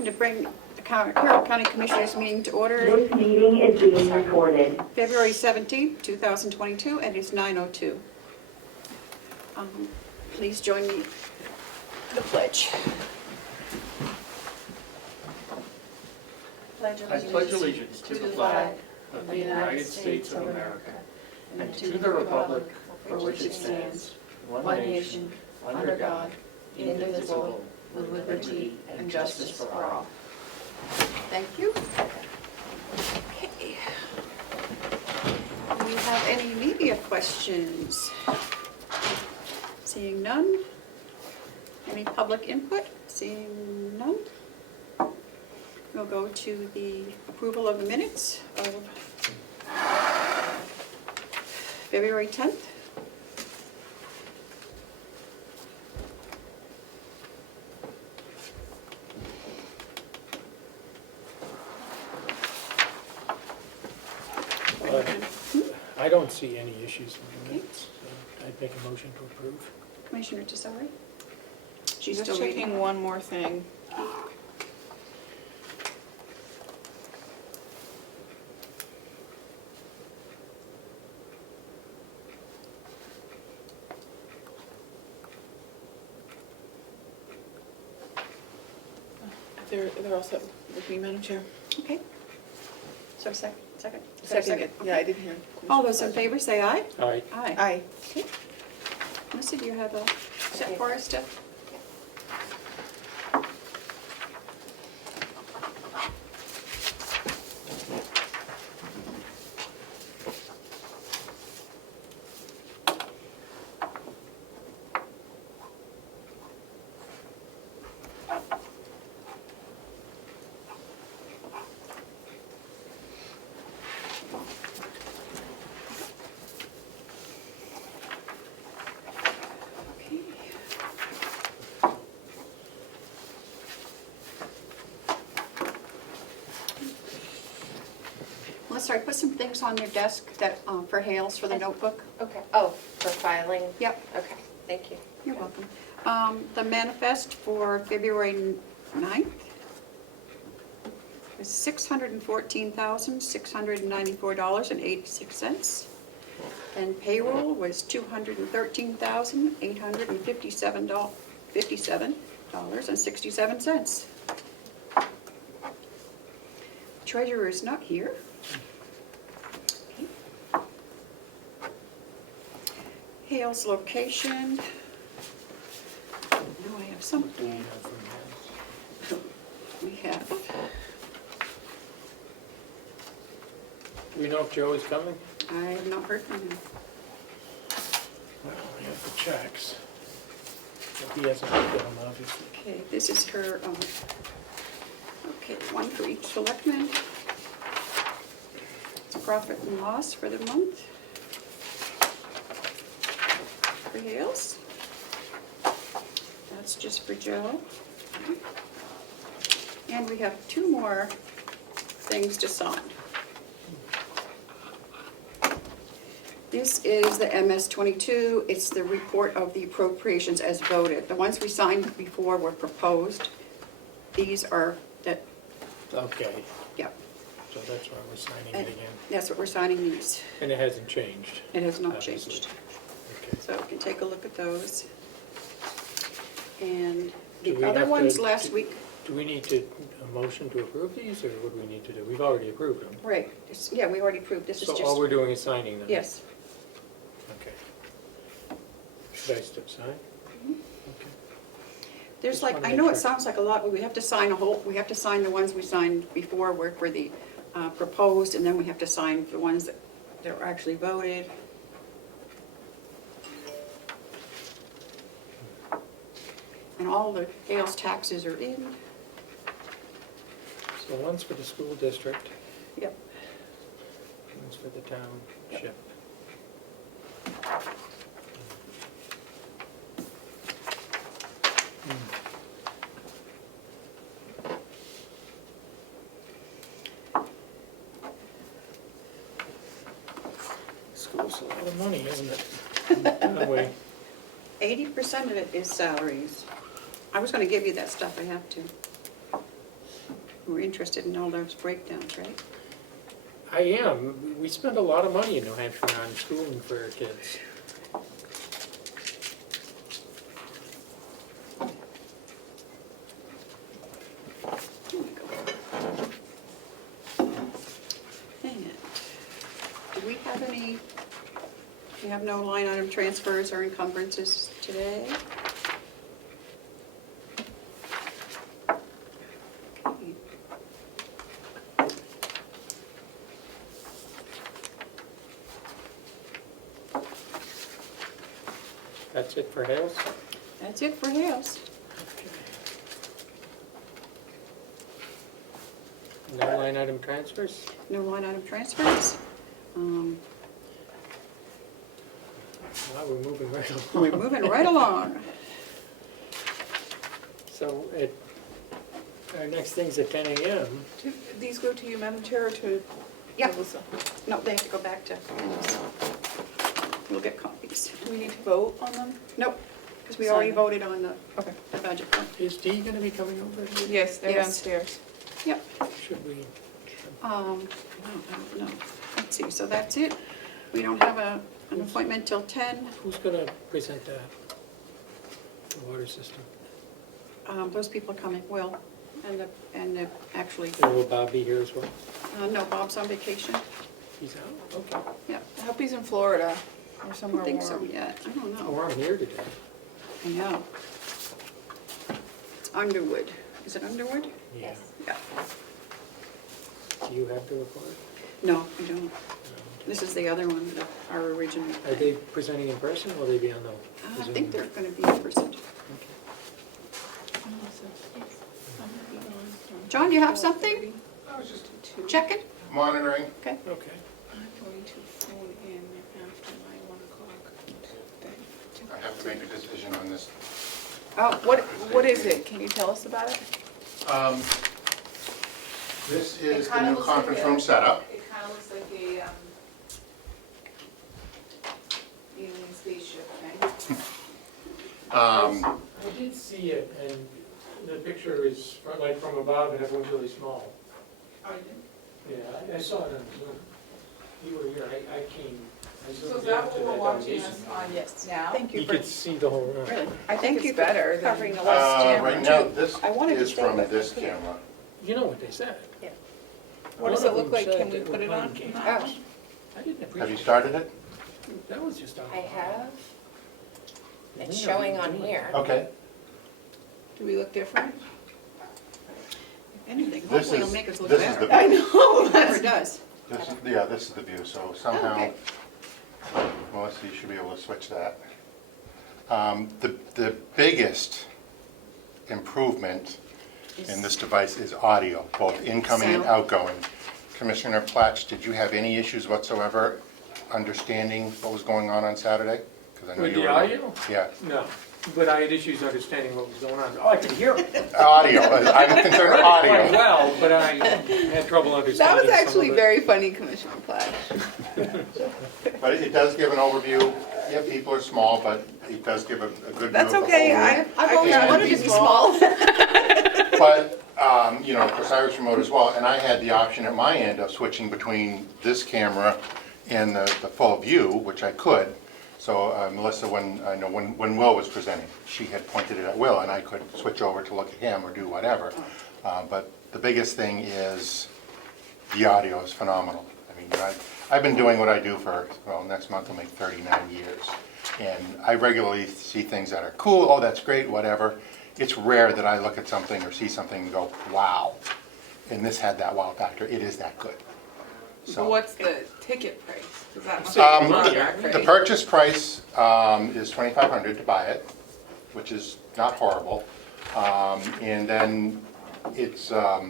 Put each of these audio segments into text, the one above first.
welcome to bring the Carroll County Commissioners meeting to order. This meeting is being recorded. February 17th, 2022, and it's 9:02. Please join me for the pledge. I pledge allegiance to the flag of the United States of America and to the republic for which it stands, one nation, under God, indivisible, with liberty and justice for all. Thank you. Okay. Do we have any media questions? Seeing none. Any public input? Seeing none. We'll go to the approval of the minutes of February 10th. I don't see any issues with the minutes. So I'd make a motion to approve. Commissioner Tesori? She's Just still reading. checking one more thing. They're all set with me, Madam Chair. Okay. So second? Second. Yeah, I didn't hear. All those in favor say aye. Aye. Aye. Aye. Okay. Melissa, do you have a set for us, Steph? Melissa, I put some things on your desk that, for Hales for the notebook. Okay, oh, for filing? Yep. Okay, thank you. You're welcome. The manifest for February 9th is $614,694.86. And payroll was $213,857.67. Treasurer is not here. Okay. Hales location. Now I have some. Do you have from Hales? We have. Do we know if Joe is coming? I have not heard from him. Well, we have the checks. But he hasn't looked at them, obviously. Okay, this is her, okay, one for each selectman. It's profit and loss for the month. For Hales. That's just for Joe. And we have two more things to sign. This is the MS-22. It's the report of the appropriations as voted. The ones we signed before were proposed. These are that, Okay, yeah. so that's why we're signing And it again. that's what we're signing these. And it hasn't changed. It has not obviously. changed. Okay. So we can take a look at those. And Do the we other have to- ones last week, Do we need to, a motion to approve these, or what do we need to do? We've already approved them. right, yeah, we already proved this is So all just, we're doing is signing them? yes. Okay. Should I step aside? Mhm. Okay. There's Just like, wanna I make know it sure. sounds like a lot, but we have to sign we have to sign the ones we signed before were for the proposed, and then we have to sign the ones that were actually voted. And all the Hales taxes are in. So one's for the school district, Yep. one's for the township. School's a lot of money, isn't it? Anyway, 80% of it is salaries. I was gonna give you that stuff, I have to. We're interested in all those breakdowns, right? I am. We spend a lot of money in New Hampshire on schooling for our kids. Here we go. And do we have any, we have no line item transfers or encumbrances today? Okay. That's it for Hales? That's it for Hales. No line item transfers? No line item transfers. Wow, we're moving right along. We're moving right along. So our next thing's at 10 a.m. Do these go to you, Madam Chair, or to Yep. Melissa? No, they have to go back to, we'll get copies. Do we need to vote on them? Nope, because we already Sign. voted on the Okay. budget. Is Dee gonna be coming over? Yes, they're Yes. downstairs. Yep. Should we? No. Let's see, so that's it. We don't have an appointment till 10. Who's gonna present that? The water system? Those people are coming, Will, and actually, And will Bob be here as well? no, Bob's on vacation. He's out? Okay. Yeah, I hope he's in Florida or I somewhere don't warm. think so yet. I don't know. Oh, I'm here today. I know. It's Underwood. Is it Underwood? Yeah. Yeah. Do you have to report? No, I don't. No. This is the other one, our original. Are they presenting in person, or will they be on the I Zoom? think they're going to be in person. Okay. John, you have something? I was just Check it? monitoring. Okay. Okay. I'm going to phone in after my 1 o'clock thing. I have to make a decision on this. Oh, What is it? Can you tell us about it? This It is the kinda new looks like conference a- room setup. It kind of looks like a alien spaceship thing. Um, I did see it, and the picture is like from above, and everyone's really small. Oh, you did? Yeah, I saw it on Zoom. You were here, I came, I So zoomed is that into what we're that watching delegation. us on now? Thank you You for, could see the whole room. really, I think thank you it's for better than- covering the last camera, Right now, too. this I wanted to is stay, from but I this couldn't. camera. You know what they said. What does One it of look them like? said Can we that put we're it playing on? games. Oh, I didn't appreciate Have you it. started it? That was just on. I have. It's Yeah, showing we're on doing here. Okay. Do we look different? If anything, This hopefully it'll is- make us look this is better. the- I know. It never does. This is, yeah, this is the view, so somehow, Okay. Melissa, you should be able to switch that. The biggest improvement in this device is audio, both incoming and Sound. outgoing. Commissioner Platch, did you have any issues whatsoever understanding what was going on Saturday? 'Cause I know With you the were- audio? Yeah, No, but I had issues understanding what was going on. Oh, I could hear it. audio, I'm concerned Quite audio. well, but I had trouble That understanding was some actually of it. very funny, Commissioner Platt. But it does give an overview. Yeah, people are small, but it does give a good view of the That's whole okay, room. I've always Yeah. wanted to be small. But, you know, of course, I was remote as well, and I had the option at my end of switching between this camera and the full view, which I could. So Melissa, when Will was presenting, she had pointed it at Will, and I could switch over to look at him or do whatever. But the biggest thing is the audio is phenomenal. I mean, I've been doing what I do for, well, next month will make 39 years. And I regularly see things that are cool, oh, that's great, whatever. It's rare that I look at something or see something and go, wow. And this had that wow factor. It is that good. So what's the ticket price? Is that The purchase price is $2,500 to buy it, which is not horrible. And then it's a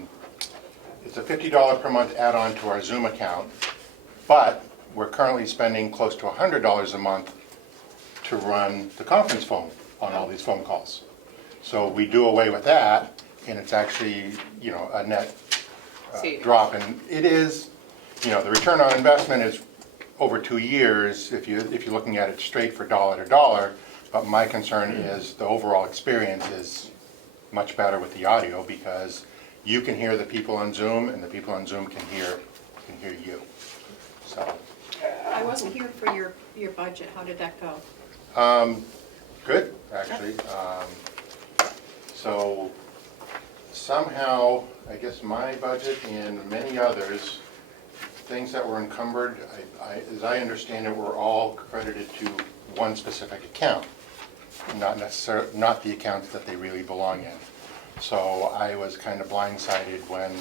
$50 per month add-on to our Zoom account, but we're currently spending close to $100 a month to run the conference phone on all these phone calls. So we do away with that, and it's actually, you know, a net Savings. drop. And it is, you know, the return on investment is over 2 years if you're looking at it straight for dollar to dollar. But my concern is the overall experience is much better with the audio because you can hear the people on Zoom, and the people on Zoom can hear you. So, I wasn't here for your budget. How did that go? good, actually. So somehow, I guess my budget and many others, things that were encumbered, as I understand it, were all credited to one specific account, not the accounts that they really belong in. So I was kind of blindsided when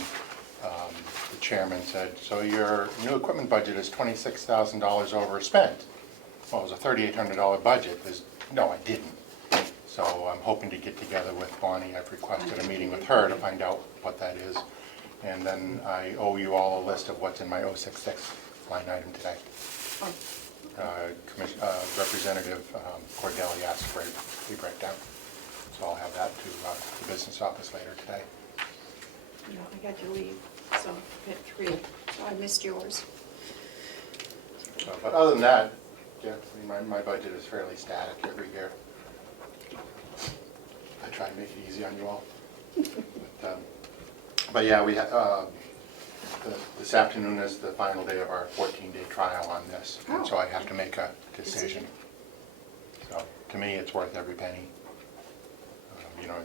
the chairman said, so your new equipment budget is $26,000 overspent. Well, it was a $3,800 budget. No, I didn't. So I'm hoping to get together with Bonnie. I've requested a meeting with her to find out what that is. And then I owe you all a list of what's in my 066 line item today. Representative Cordelli asked for a breakdown. So I'll have that to the business office later today. No, I got to leave, so at 3, so I missed yours. So, but other than that, yeah, I mean, my budget is fairly static every year. I try and make it easy on you all. But yeah, we this afternoon is the final day of our 14-day trial on this, and so I have to make a decision. So to me, it's worth every penny. You know,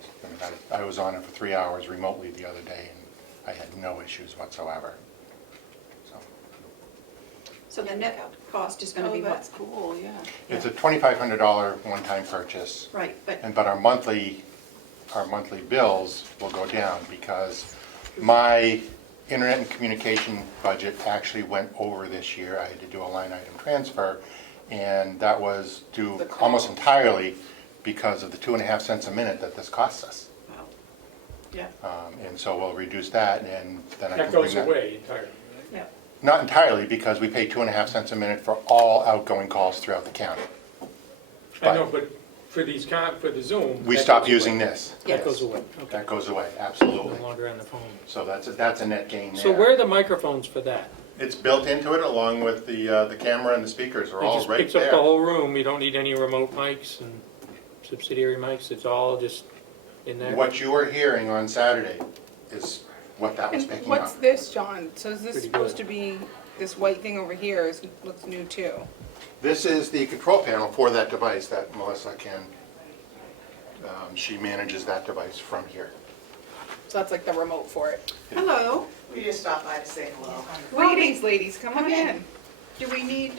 I was on it for 3 hours remotely the other day, and I had no issues whatsoever. So the net cost is going to Oh, be what? that's cool, yeah. It's a $2,500 one-time purchase. Right, but But our monthly bills will go down because my internet and communication budget actually went over this year. I had to do a line item transfer, and that was due The cost. almost entirely because of the 2.5 cents a minute that this costs us. wow. Yeah, And so we'll reduce that, and then I can That bring goes that. away entirely, right? yeah. Not entirely, because we pay 2.5 cents a minute for all outgoing calls throughout the county. I know, but for these, for the Zoom. We that stopped goes using away. this. That goes away, okay. That goes away, No absolutely. longer on the phone. So that's a net gain there. So where are the microphones for that? It's built into it along with the camera and the speakers are It all just right picks up the there. whole room, you don't need any remote mics and subsidiary mics, it's all just in there? What you are hearing on Saturday is what that was And picking what's up. this, John? So is this Pretty supposed good. to be, this white thing over here looks new too? This is the control panel for that device that Melissa can, she manages that device from here. So that's like the remote for it. Hello. We just stopped by to say hello. Ladies, come on in. Do we need,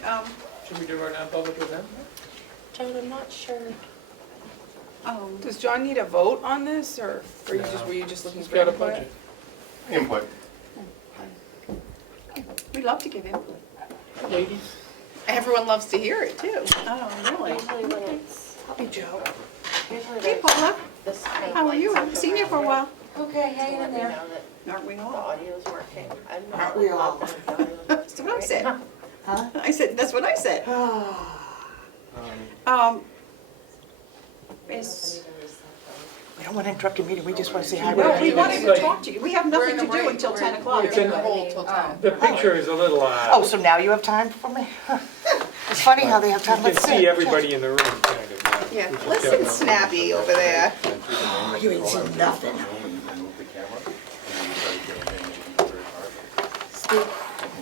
Should we do our non-public with them? Joan, I'm not sure. Does John need a vote on this, or were you just looking He's for got a input? budget. Input. we love to give input. Ladies? Everyone loves to hear it too. Oh, really? Usually when it's, Hey, Joe. usually Hey, there's Paula, this kind of how are lights you? I up haven't seen you around for a it. while. Okay, hanging in Oh, there. Aren't we The all? audio's working. I'm not. Aren't we all? That's what I said. Huh? I said, that's what I said. Is, We don't want to interrupt your meeting, we just want to say hi. well, we it's wanted to like- talk to you. We have nothing to do until 10 o'clock. It's in the anyway. till 10. The picture is a little, Oh, so now you have time for me? It's funny how they have you time. can Let's see sit. everybody in the room, kind of. Yeah. which is Listen, definitely- Snappy over there. You ain't seen nothing.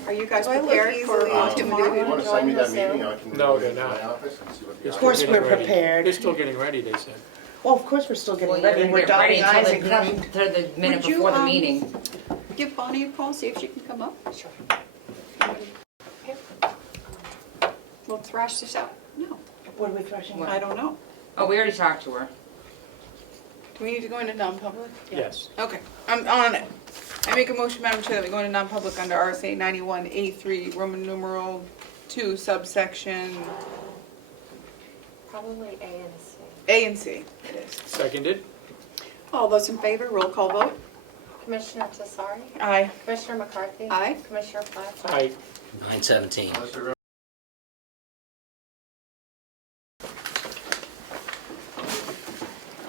Are you guys Do I look prepared for easily You tomorrow? want to send me that meeting? I can No, go they're into not. my office and see what the They're Of still course getting we're ready. prepared. They're still getting ready, they said. Well, of course, we're still getting Well, you're ready. gonna We're get ready dotting i's and until crossing. the minute Would you, before the meeting. Give Bonnie a call, see if she can come up. Sure. We'll thrash this out. No, What are we thrashing? I don't know. Oh, we already talked to her. Do we need to go into non-public? Yes. Okay, I'm on it. I make a motion, Madam Chair, that we go into non-public under RSA 91A3, Roman numeral 2, subsection Probably A and C. A and C. It is. Seconded? All those in favor, roll call vote. Commissioner Tesari? Aye. Commissioner McCarthy? Aye. Commissioner Flash? Aye. 9:17.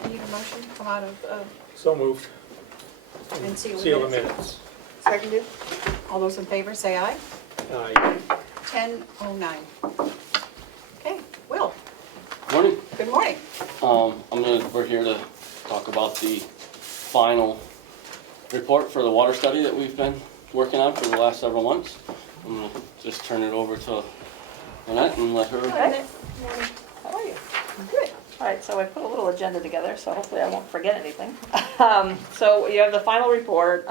Need a motion to come out of, So moved. and seal the Seal the minutes. minutes. Seconded? All those in favor, say aye. Aye. 10:09. Okay, Will, Morning. good morning. We're here to talk about the final report for the water study that we've been working on for the last several months. I'm gonna just turn it over to Annette and let her. Okay. How are you? Good. All right, so I put a little agenda together, so hopefully I won't forget anything. So you have the final report.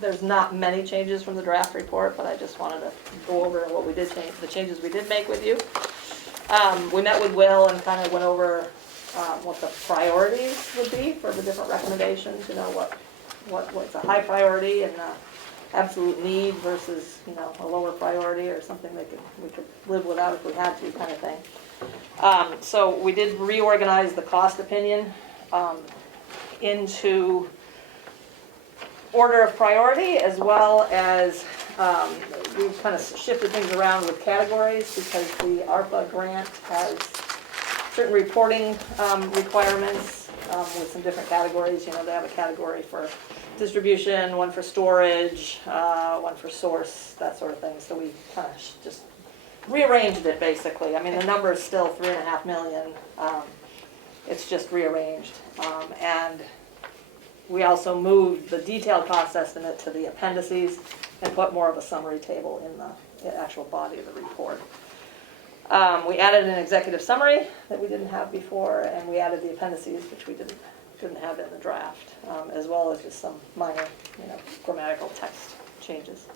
There's not many changes from the draft report, but I just wanted to go over what we did change, the changes we did make with you. We met with Will and kind of went over what the priorities would be for the different recommendations, you know, what's a high priority and absolute need versus, you know, a lower priority or something that we could live without if we had to, kind of thing. So we did reorganize the cost opinion into order of priority, as well as we've kind of shifted things around with categories because the ARPA grant has certain reporting requirements with some different categories. You know, they have a category for distribution, one for storage, one for source, that sort of thing. So we kind of just rearranged it basically. I mean, the number is still 3.5 million. It's just rearranged. And we also moved the detailed cost estimate to the appendices and put more of a summary table in the actual body of the report. We added an executive summary that we didn't have before, and we added the appendices, which we didn't have in the draft, as well as just some minor, you know, grammatical text changes.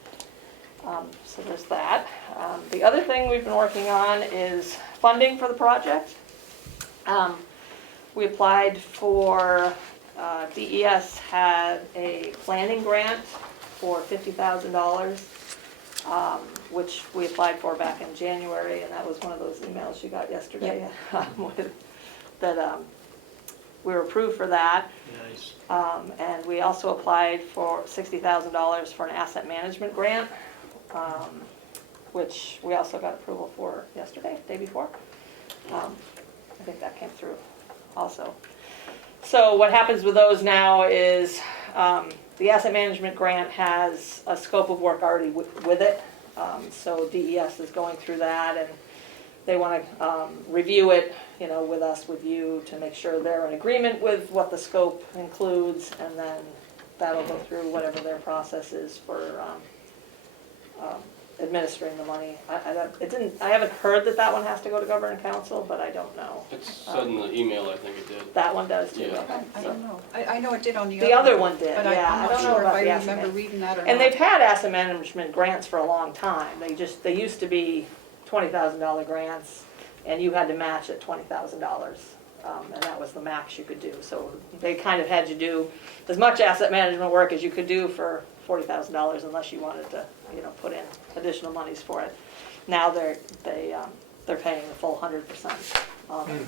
So there's that. The other thing we've been working on is funding for the project. We applied for, DES had a planning grant for $50,000, which we applied for back in January, and that was one of those emails you got yesterday. That we were approved for that. Nice. And we also applied for $60,000 for an asset management grant, which we also got approval for yesterday, day before. I think that came through also. So what happens with those now is the asset management grant has a scope of work already with it. So DES is going through that, and they want to review it, you know, with us, with you, to make sure they're in agreement with what the scope includes, and then that'll go through whatever their process is for administering the money. I haven't heard that one has to go to Government Council, but I don't know. It said in the email, I think it did. That one does too. Yeah. Okay. I don't know. I know it did on the The other other one did, but yeah. I'm I not don't know sure if about I the asset remember man- reading that or not. And they've had asset management grants for a long time. They used to be $20,000 grants, and you had to match at $20,000. And that was the max you could do. So they kind of had you do as much asset management work as you could do for $40,000, unless you wanted to, you know, put in additional monies for it. Now they're paying the full 100% on it.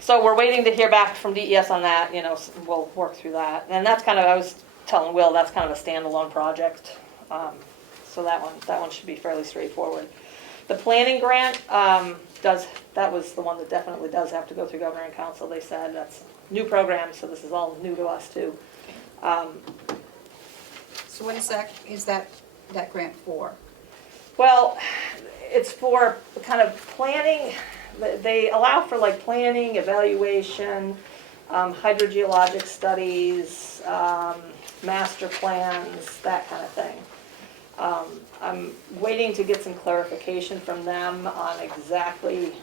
So we're waiting to hear back from DES on that. You know, we'll work through that. And that's kind of, I was telling Will, that's kind of a standalone project. So that one should be fairly straightforward. The planning grant that was the one that definitely does have to go through Government Council. They said that's a new program, so this is all new to us too. So what is that grant for? Well, it's for kind of planning. They allow for like planning, evaluation, hydrogeologic studies, master plans, that kind of thing. I'm waiting to get some clarification from them on exactly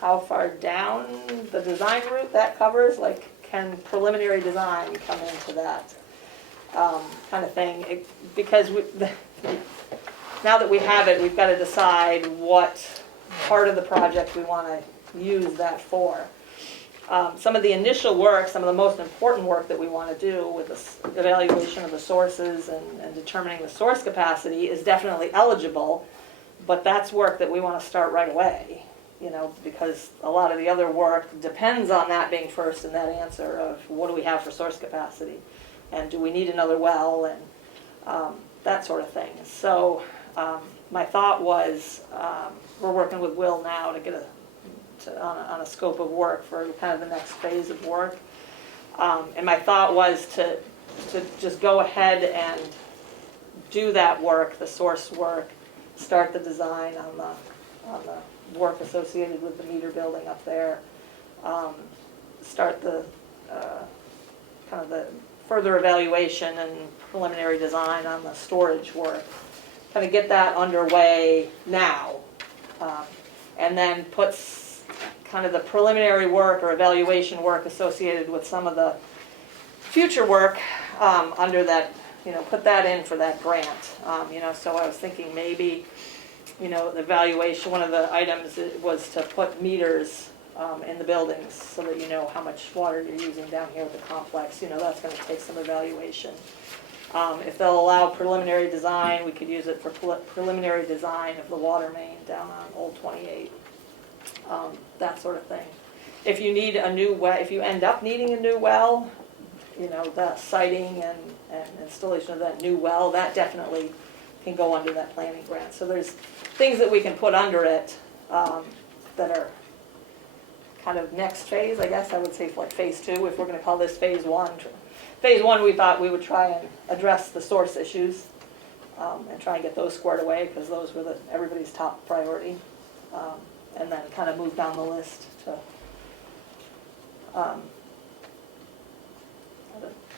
how far down the design route that covers. Like, can preliminary design come into that kind of thing? Because now that we have it, we've got to decide what part of the project we want to use that for. Some of the initial work, some of the most important work that we want to do with the evaluation of the sources and determining the source capacity is definitely eligible, but that's work that we want to start right away, you know, because a lot of the other work depends on that being first in that answer of what do we have for source capacity, and do we need another well, and that sort of thing. So my thought was, we're working with Will now to get on a scope of work for kind of the next phase of work. And my thought was to just go ahead and do that work, the source work, start the design on the work associated with the meter building up there, start the kind of the further evaluation and preliminary design on the storage work. Kind of get that underway now. And then puts kind of the preliminary work or evaluation work associated with some of the future work under that, put that in for that grant. So I was thinking maybe, the evaluation, one of the items was to put meters in the buildings so that you know how much water you're using down here with the complex. That's going to take some evaluation. If they'll allow preliminary design, we could use it for preliminary design of the water main down on Old 28. That sort of thing. If you need a new well, if you end up needing a new well, the siting and installation of that new well, that definitely can go under that planning grant. So there's things that we can put under it that are kind of next phase, I guess I would say, like phase 2, if we're going to call this phase 1. Phase 1, we thought we would try and address the source issues and try and get those squared away, because those were everybody's top priority. And then kind of move down the list to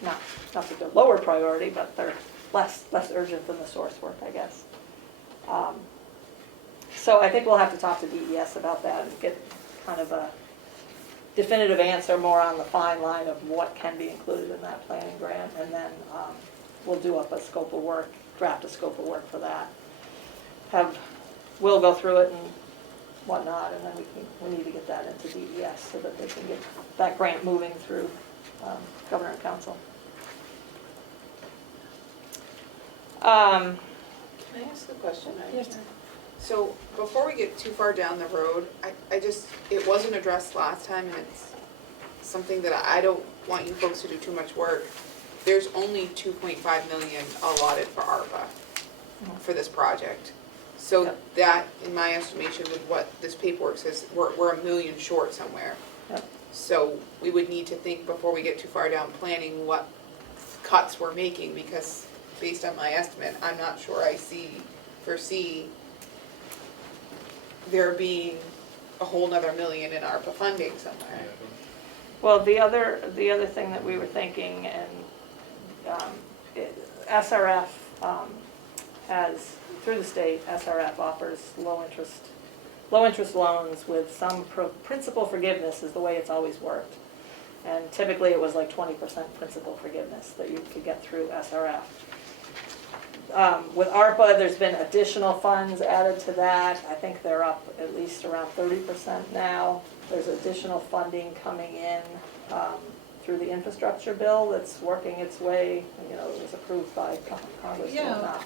not that they're lower priority, but they're less urgent than the source work, I guess. So I think we'll have to talk to DES about that and get kind of a definitive answer more on the fine line of what can be included in that planning grant, and then we'll do up a scope of work, draft a scope of work for that. We'll go through it and whatnot, and then we need to get that into DES so that they can get that grant moving through Governor and Council. Can I ask a question? Yes. So before we get too far down the road, it wasn't addressed last time, and it's something that I don't want you folks to do too much work. There's only 2.5 million allotted for ARPA for this project. So Yep. that, in my estimation, with what this paperwork says, we're $1 million short somewhere. Yep. So we would need to think before we get too far down planning what cuts we're making, because based on my estimate, I'm not sure I foresee there being a whole nother $1 million in ARPA funding somewhere. Well, the other thing that we were thinking, and SRF has, through the state, SRF offers low interest loans with some principal forgiveness is the way it's always worked. And typically it was like 20% principal forgiveness that you could get through SRF. With ARPA, there's been additional funds added to that. I think they're up at least around 30% now. There's additional funding coming in through the infrastructure bill that's working its way. It was approved by Congress. Yeah,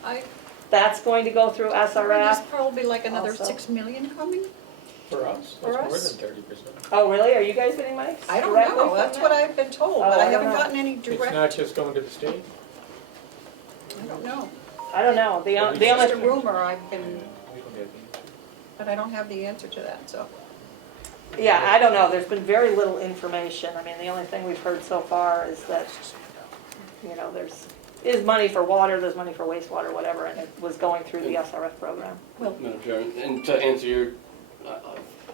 That's going to go through there's SRF. probably like another Also. 6 million coming. For us, For that's more us? than 30%. Oh, really? Are you guys getting money? I don't directly know, from that's that? what I've been told, Oh, but I I don't haven't know. gotten any It's direct, not just going to the state? I don't know. I don't know. The It's just a only, rumor, I've been, We can get the answer. but I don't have the answer to that, so. yeah, I don't know. There's been very little information. I mean, the only thing we've heard so far is that, there's money for water, there's money for wastewater, whatever, and it was going through the SRF program. Madam Chair, and to answer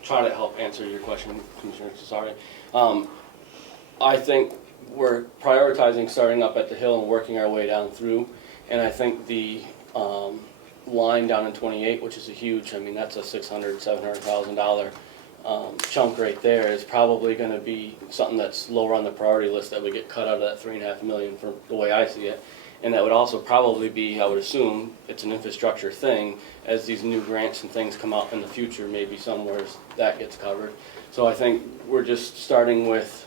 try to help answer your question, Commissioner Cesare. I think we're prioritizing starting up at the hill and working our way down through, and I think the line down in 28, which is a huge, that's a $700,000 chunk right there, is probably going to be something that's lower on the priority list that would get cut out of that $3.5 million from the way I see it. And that would also probably be, I would assume, it's an infrastructure thing, as these new grants and things come out in the future, maybe somewhere that gets covered. So I think we're just starting with,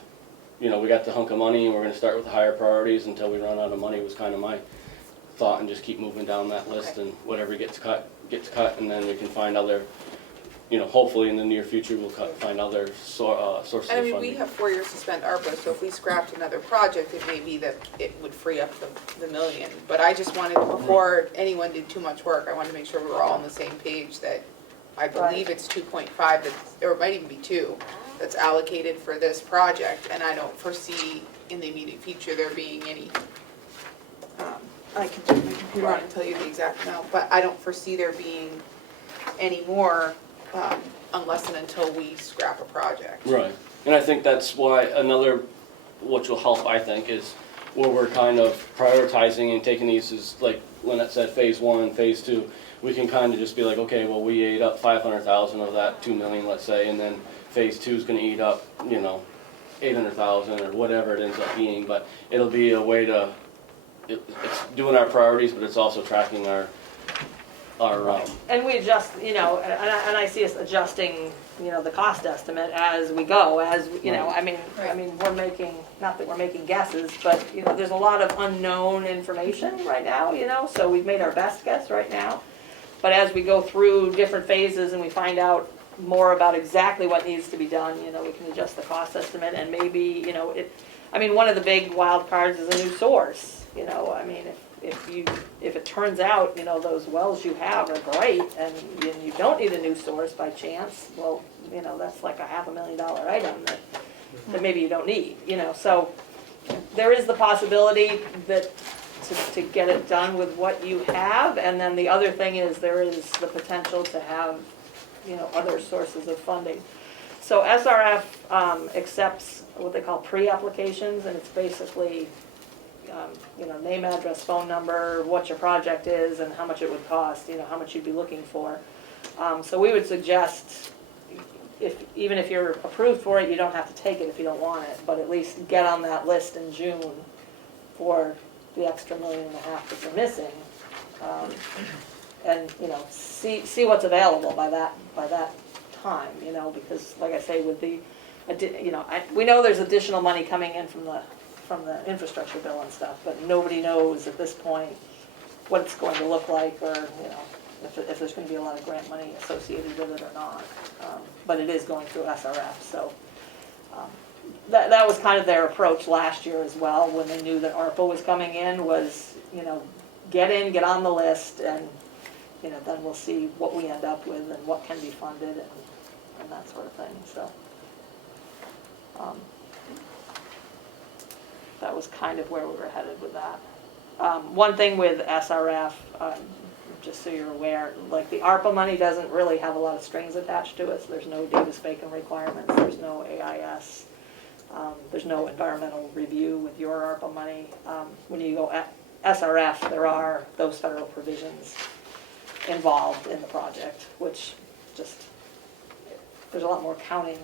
we got the hunk of money, and we're gonna start with the higher priorities until we run out of money, was kind of my thought, and just keep moving down that list, and whatever gets cut, and then we can find other, hopefully in the near future, we'll find other sources of And funding. we have 4 years to spend ARPA, so if we scrapped another project, it may be that it would free up the $1 million. But I just wanted, before anyone did too much work, I wanted to make sure we were all on the same page, that I believe it's 2.5, or it might even be 2, that's allocated for this project, and I don't foresee in the immediate future there being any, I can take my computer out and tell you the exact amount, but I don't foresee there being any more unless and until we scrap a project. Right, and I think that's why which will help, I think, is where we're kind of prioritizing and taking these as, like Lynette said, phase 1, phase 2. We can kind of just be like, okay, well, we ate up 500,000 of that 2 million, let's say, and then phase 2 is gonna eat up, 800,000 or whatever it ends up being, but it'll be a way to, it's doing our priorities, but it's also tracking our, And we adjust, and I see us adjusting, the cost estimate as we go, I mean, we're making, not that we're making guesses, but, there's a lot of unknown information right now, so we've made our best guess right now. But as we go through different phases and we find out more about exactly what needs to be done, we can adjust the cost estimate and maybe, one of the big wild cards is a new source, if it turns out, those wells you have are great and you don't need a new source by chance, well, that's like a $500,000 item that maybe you don't need, so there is the possibility that to get it done with what you have, and then the other thing is there is the potential to have, other sources of funding. So SRF accepts what they call pre-applications, and it's basically name, address, phone number, what your project is, and how much it would cost, how much you'd be looking for. So we would suggest, even if you're approved for it, you don't have to take it if you don't want it, but at least get on that list in June for the extra $1.5 million that you're missing. And, see what's available by that time, because like I say, with the, we know there's additional money coming in from the infrastructure bill and stuff, but nobody knows at this point what it's going to look like, or, if there's going to be a lot of grant money associated with it or not. But it is going through SRF, so that was kind of their approach last year as well, when they knew that ARPA was coming in, was, get on the list, and, then we'll see what we end up with and what can be funded and that sort of thing, so. That was kind of where we were headed with that. One thing with SRF, just so you're aware, like the ARPA money doesn't really have a lot of strings attached to it, so there's no Davis-Bacon requirements, there's no AIS, there's no environmental review with your ARPA money. When you go at SRF, there are those federal provisions involved in the project, which just, there's a lot more counting,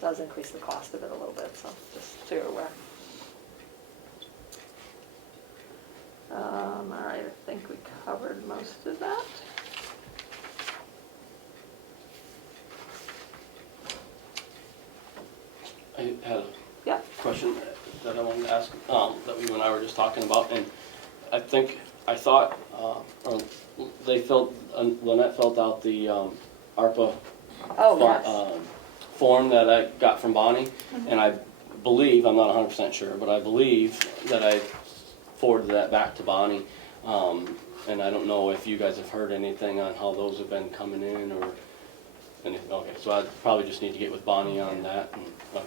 does increase the cost of it a little bit, so just so you're aware. All right, I think we covered most of that. I had Yeah. a question that I wanted to ask, that you and I were just talking about, and I thought, Lynette filled out the ARPA Oh, yes. form that I got from Bonnie, and I believe, I'm not 100% sure, but I believe that I forwarded that back to Bonnie, and I don't know if you guys have heard anything on how those have been coming in or anything. Okay, so I probably just need to get with Bonnie on that. And, okay.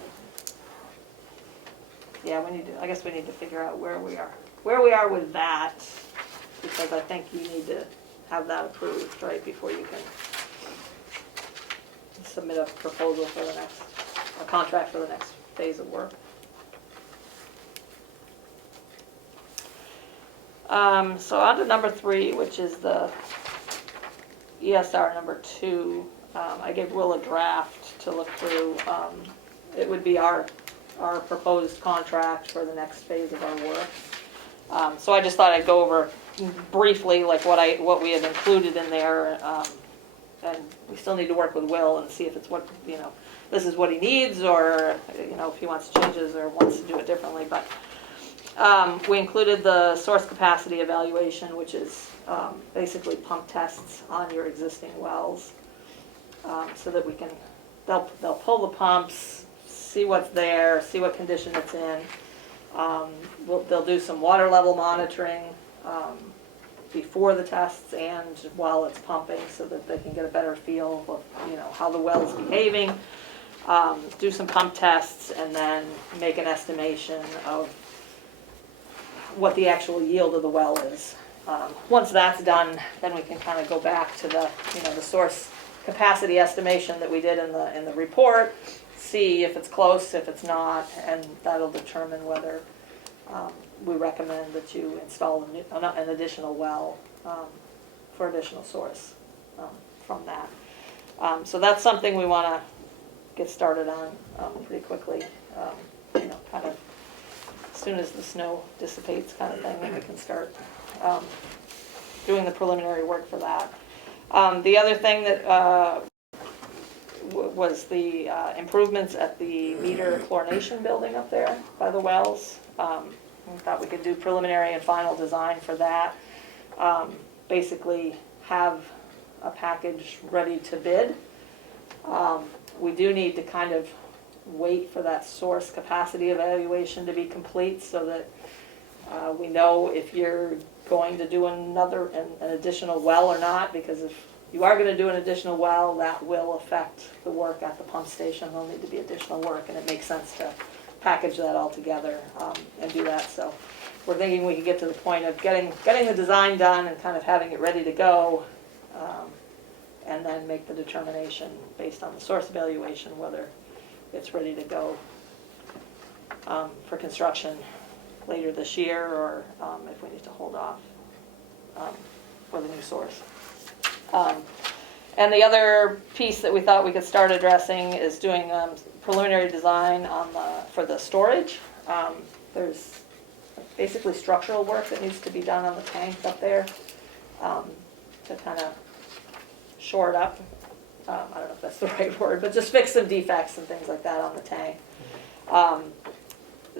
Yeah, I guess we need to figure out where we are with that, because I think you need to have that approved, right, before you can submit a proposal for a contract for the next phase of work. So on to number 3, which is the ESR number 2. I gave Will a draft to look through. It would be our proposed contract for the next phase of our work. So I just thought I'd go over briefly like what we have included in there, and we still need to work with Will and see if it's what, this is what he needs, or if he wants changes or wants to do it differently. But we included the source capacity evaluation, which is basically pump tests on your existing wells, so that we can, they'll pull the pumps, see what's there, see what condition it's in. They'll do some water level monitoring before the tests and while it's pumping, so that they can get a better feel of how the well is behaving. Do some pump tests, and then make an estimation of what the actual yield of the well is. Once that's done, then we can kind of go back to the the source capacity estimation that we did in the report, see if it's close, if it's not, and that'll determine whether we recommend that you install an additional well for additional source from that. So that's something we want to get started on pretty quickly, kind of as soon as the snow dissipates kind of thing, then we can start doing the preliminary work for that. The other thing that was the improvements at the meter chlorination building up there by the wells. We thought we could do preliminary and final design for that. Basically have a package ready to bid. We do need to kind of wait for that source capacity evaluation to be complete so that we know if you're going to do an additional well or not, because if you are going to do an additional well, that will affect the work at the pump station. There'll need to be additional work, and it makes sense to package that all together and do that. So we're thinking we can get to the point of getting the design done and kind of having it ready to go, and then make the determination based on the source evaluation whether it's ready to go for construction later this year, or if we need to hold off for the new source. And the other piece that we thought we could start addressing is doing preliminary design for the storage. There's basically structural work that needs to be done on the tanks up there to kind of shore it up. I don't know if that's the right word, but just fix some defects and things like that on the tank.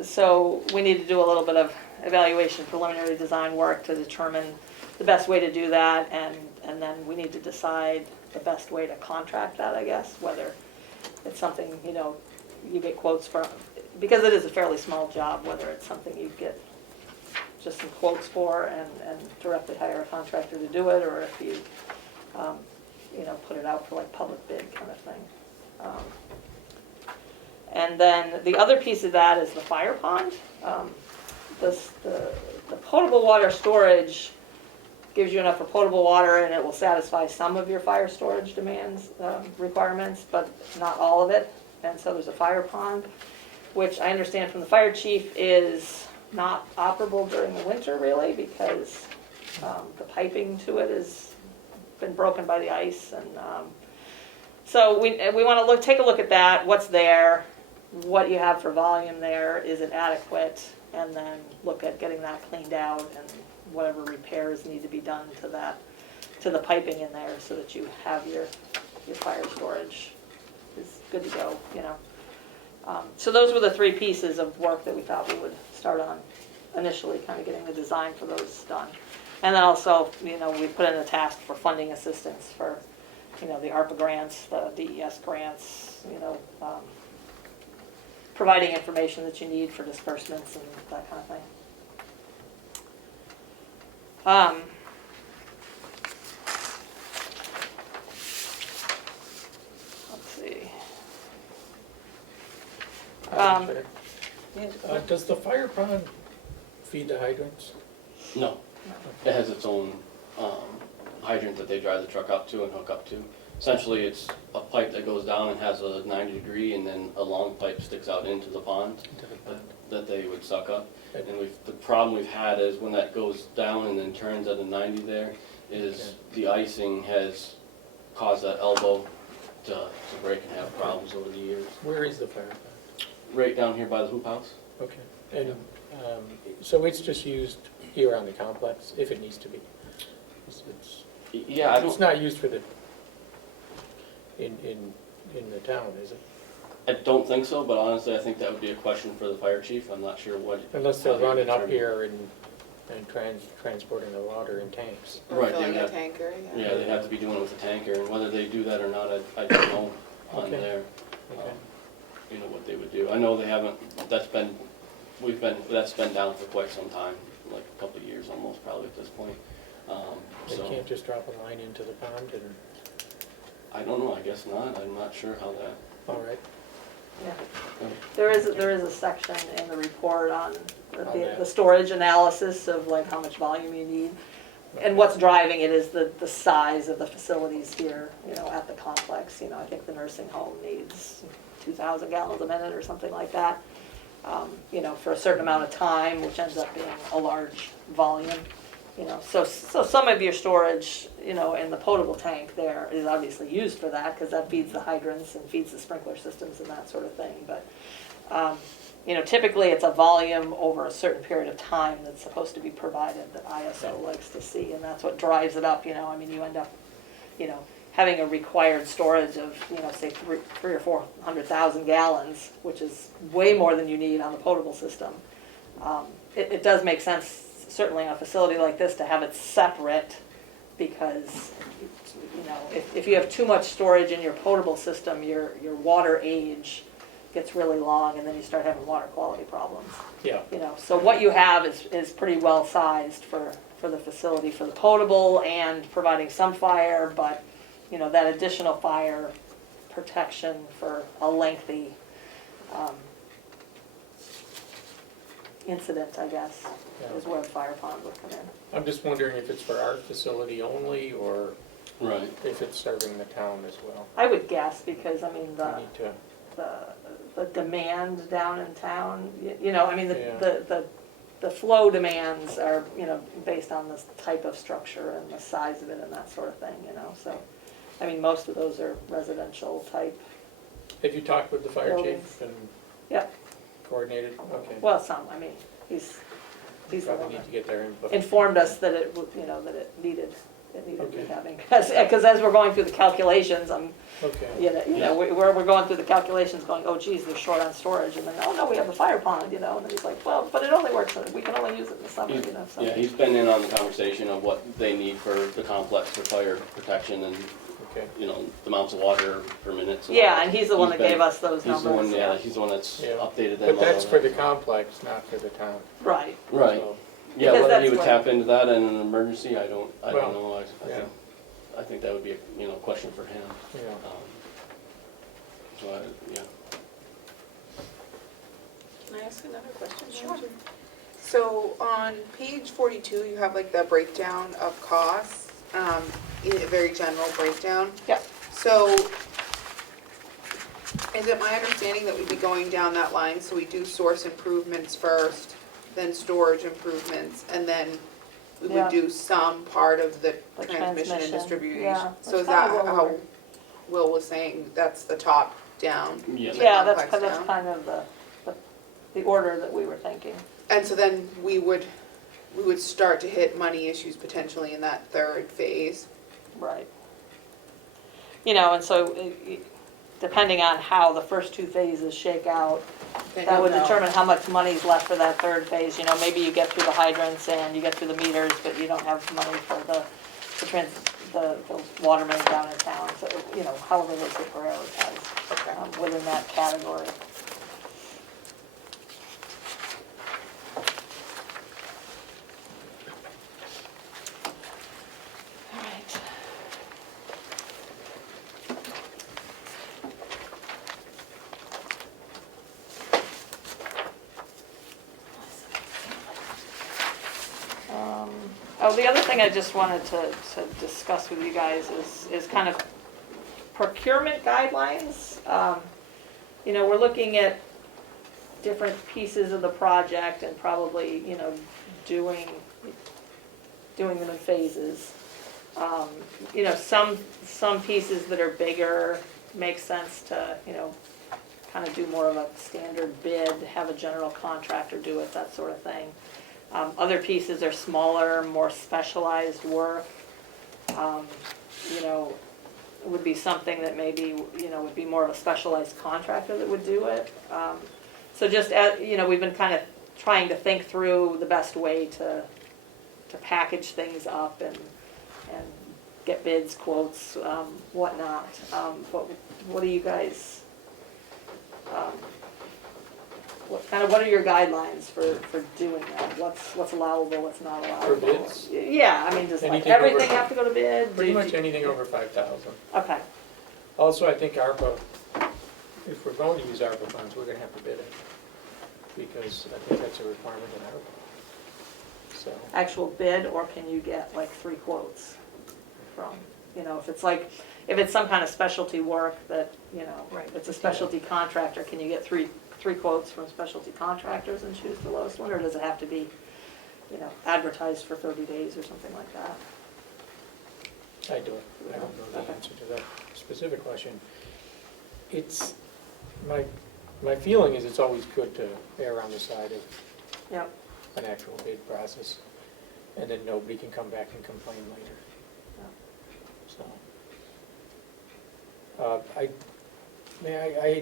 So we need to do a little bit of evaluation, preliminary design work to determine the best way to do that, and then we need to decide the best way to contract that, I guess, whether it's something, you get quotes for, because it is a fairly small job, whether it's something you get just some quotes for and directly hire a contractor to do it, or if you, put it out for like public bid kind of thing. And then the other piece of that is the fire pond. The potable water storage gives you enough for potable water, and it will satisfy some of your fire storage demands, requirements, but not all of it. And so there's a fire pond, which I understand from the fire chief is not operable during the winter really, because the piping to it has been broken by the ice. And so we want to take a look at that, what's there, what you have for volume there, is it adequate, and then look at getting that cleaned out and whatever repairs need to be done to the piping in there, so that you have your fire storage is good to go, So those were the three pieces of work that we thought we would start on initially, kind of getting the design for those done. And then also, we put in a task for funding assistance for, the ARPA grants, the DES grants, providing information that you need for disbursements and that kind of thing. Let's see. Does the fire pond feed the hydrants? No, it has its own hydrant that they drive the truck up to and hook up to. Essentially, it's a pipe that goes down and has a 90-degree, and then a long pipe sticks out into the pond that they would suck up. And the problem we've had is when that goes down and then turns at a 90 there, is the icing has caused that elbow to break and have problems over the years. Where is the fire pond? Right down here by the hoop house. Okay, and so it's just used here on the complex if it needs to be. Yeah, It's not used for the in the town, is it? I don't think so, but honestly, I think that would be a question for the fire chief. I'm not sure what. Unless they're running up here and transporting the water in tanks. Or Right, filling they a have- tanker, Yeah, they'd have to be doing it with a tanker, and whether they do that or not, I don't know on Okay. there. Okay. What they would do. I know they haven't. That's been down for quite some time, like a couple of years almost, probably at this point. They So can't just drop a line into the pond and, I don't know. I guess not. I'm not sure how that. all right. Yeah. There is a section in the report on that. the storage analysis of like how much volume you need. And what's driving it is the size of the facilities here, at the complex. I think the nursing home needs 2,000 gallons a minute or something like that. you know, for a certain amount of time, which ends up being a large volume. You know, so some of your storage, you know, in the potable tank there is obviously used for that, because that feeds the hydrants and feeds the sprinkler systems and that sort of thing. But, you know, typically it's a volume over a certain period of time that's supposed to be provided that ISO likes to see, and that's what drives it up, you know. I mean, you end up, you know, having a required storage of, you know, say 300,000 or 400,000 gallons, which is way more than you need on the potable system. It does make sense, certainly on a facility like this, to have it separate, because, you know, if you have too much storage in your potable system, your water age gets really long, and then you start having water quality problems. Yeah. You know, so what you have is pretty well sized for the facility, for the potable and providing some fire, but, you know, that additional fire protection for a lengthy incident, I guess, Yeah. is where the fire pond would come in. I'm just wondering if it's for our facility only, or Right. if it's serving the town as well. I would guess, because, I mean, We need to, the demand down in town, you know, I mean, Yeah. the flow demands are, you know, based on the type of structure and the size of it and that sort of thing, you know, so, I mean, most of those are residential type. have you talked with the fire Buildings. chief and Yep, coordinated? Okay. well, some, I mean, he's the Probably one need that to get their input. informed us that it, you know, that it needed Okay. having, because as we're going through the calculations, Okay. you know, we're going through the calculations going, oh geez, they're short on storage, and then, oh no, we have the fire pond, you know, and then he's like, well, but it only works, we can only use it in the summer, you know, so. Yeah, he's been in on the conversation of what they need for the complex for fire protection and, Okay. you know, the amounts of water per minute. So Yeah, and he's the one that been- gave us those He's the one, numbers, yeah, he's the one that's Yeah. updated them. But on that's all for that. the complex, not for the town. Right, Right, So, yeah, Because whether he that's would what- tap into that in an emergency, I don't Well, know, yeah. I think that would be a, you know, question for him. yeah. So, yeah. Can I ask another question? Sure. So on page 42, you have like the breakdown of costs, in a very general breakdown. yeah, So is it my understanding that we'd be going down that line, so we do source improvements first, then storage improvements, and then we Yeah. would do some part of the The transmission and transmission, distribution? yeah, So that's is that kinda what how we're- Will was saying, that's the top down? Yeah. the yeah, that's complex down? kind of the order that we were thinking. And so then we would start to hit money issues potentially in that third phase? Right. You know, and so depending on how the first two phases shake out, that would determine how much money's left for that third phase. You know, maybe you get through the hydrants and you get through the meters, but you don't have money for the water main down in town. So, you know, however they could prioritize within that category. All right. Oh, the other thing I just wanted to discuss with you guys is kind of procurement guidelines. You know, we're looking at different pieces of the project and probably, you know, doing them in phases. You know, some pieces that are bigger make sense to, you know, kind of do more of a standard bid, have a general contractor do it, that sort of thing. Other pieces are smaller, more specialized work. You know, it would be something that maybe, you know, would be more of a specialized contractor that would do it. So just, you know, we've been kind of trying to think through the best way to package things up and get bids, quotes, whatnot. What do you guys, what are your guidelines for doing that? What's allowable, what's not allowable? For bids? Yeah, I mean, does like Anything over- everything have to go to bid? Pretty much anything over 5,000. Okay, Also, I think ARPA, if we're going to use ARPA funds, we're gonna have to bid it, because I think that's a requirement in ARPA. So, actual bid, or can you get like 3 quotes from, you know, if it's some kind of specialty work that, you know, Right. it's a specialty contractor, can you get 3 3 quotes from specialty contractors and choose the lowest one, or does it have to be, advertised for 30 days or something like that? I don't know the answer to that specific question. It's, my feeling is it's always good to err on the side of Yep. an actual bid process, and then nobody can come back and complain later. So, I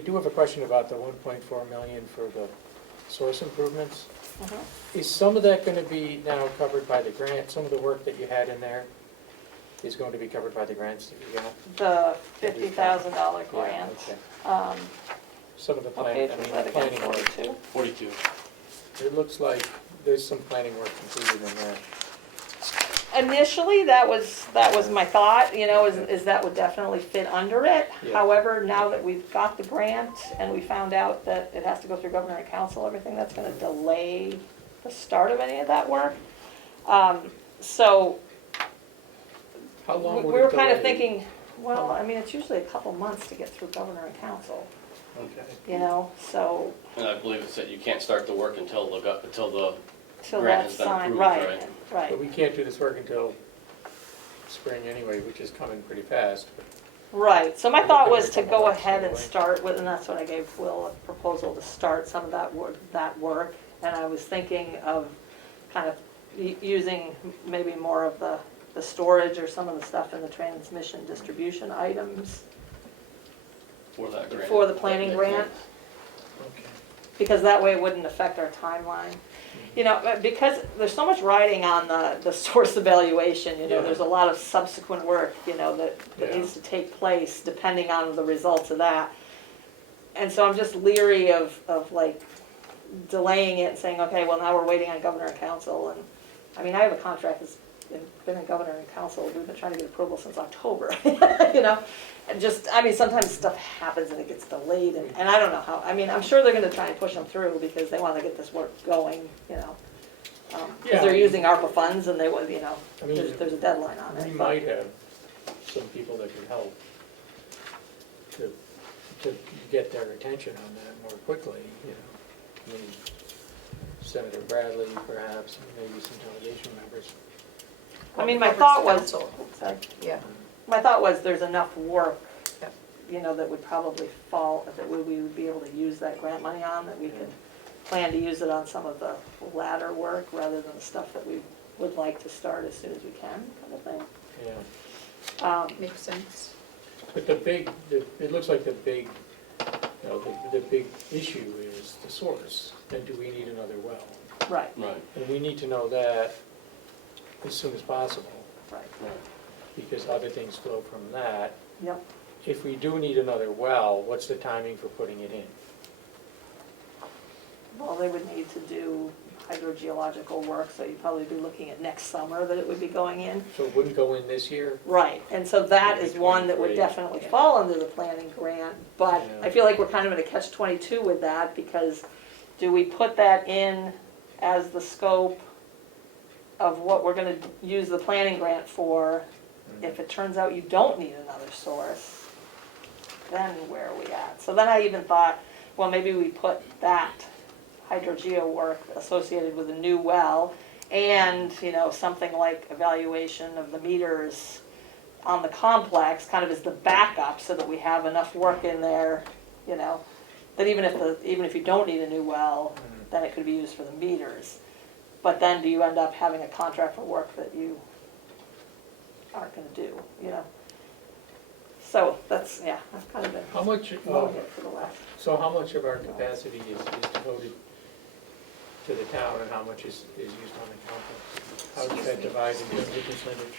do have a question about the 1.4 million for the source improvements. Is some of that going to be now covered by the grant? Some of the work that you had in there is going to be covered by the grants that you got? The $50,000 grant. Yeah, okay. Some of the What page planning, was I that mean, again, planning work. 42? 42. It looks like there's some planning work completed in there. Initially, that was my thought, is that would definitely fit under it. Yeah. However, now that we've got the grant and we found out that it has to go through governor and council, everything, that's gonna delay the start of any of that work. So How long we would were it kind of delay? thinking, well, I mean, it's usually a couple months to get through governor and council, Okay. so And I believe it said you can't start the work until the till Grant that's has been signed, approved, right, right? right. But we can't do this work until spring anyway, which is coming pretty fast. Right, so my We're thought looking was at a to couple go months ahead and anyway. start with, and that's what I gave Will a proposal to start some of that work. And I was thinking of kind of using maybe more of the storage or some of the stuff in the transmission distribution items for that grant. for the planning grant, Okay. because that way it wouldn't affect our timeline. Because there's so much riding on the source evaluation, Yeah. there's a lot of subsequent work, that Yeah. needs to take place depending on the results of that. And so I'm just leery of like delaying it and saying, okay, well, now we're waiting on governor and council. And, I mean, I have a contract that's been in governor and council, we've been trying to get approval since October, And just, I mean, sometimes stuff happens and it gets delayed, and I don't know how, I mean, I'm sure they're gonna try and push them through because they wanna get this work going, Yeah, because they're using ARPA funds and they would, I mean, there's a deadline on we it. might have some people that could help to get their attention on that more quickly, I mean, Senator Bradley perhaps, and maybe some delegation members. I mean, my Covers thought was, council. sorry. Yeah. My thought was there's enough work, Yep. that would probably fall, that we would be able to use that grant money on, that we could plan to use it on some of the latter work rather than the stuff that we would like to start as soon as we can, kind of thing. Yeah, Makes sense. but it looks like the big issue is the source, and do we need another well? Right, Right, And we need to know that as soon as possible, right, right. because other things flow from that. yep. If we do need another well, what's the timing for putting it in? Well, they would need to do hydrogeological work, so you'd probably be looking at next summer that it would be going in. So it wouldn't go in this year? Right, and so that is one that would 23. definitely fall under the planning grant, but Yeah. I feel like we're kind of in a catch-22 with that, because do we put that in as the scope of what we're gonna use the planning grant for? If it turns out you don't need another source, then where are we at? So then I even thought, well, maybe we put that hydrogeo work associated with a new well and, something like evaluation of the meters on the complex, kind of as the backup, so that we have enough work in there, that even if you don't need a new well, then it could be used for the meters. But then do you end up having a contract for work that you aren't gonna do, So that's, I've kind of been How much, moving it for the last. so how much of our capacity is devoted to the town, and how much is used on the complex? How does that divide in terms of percentage?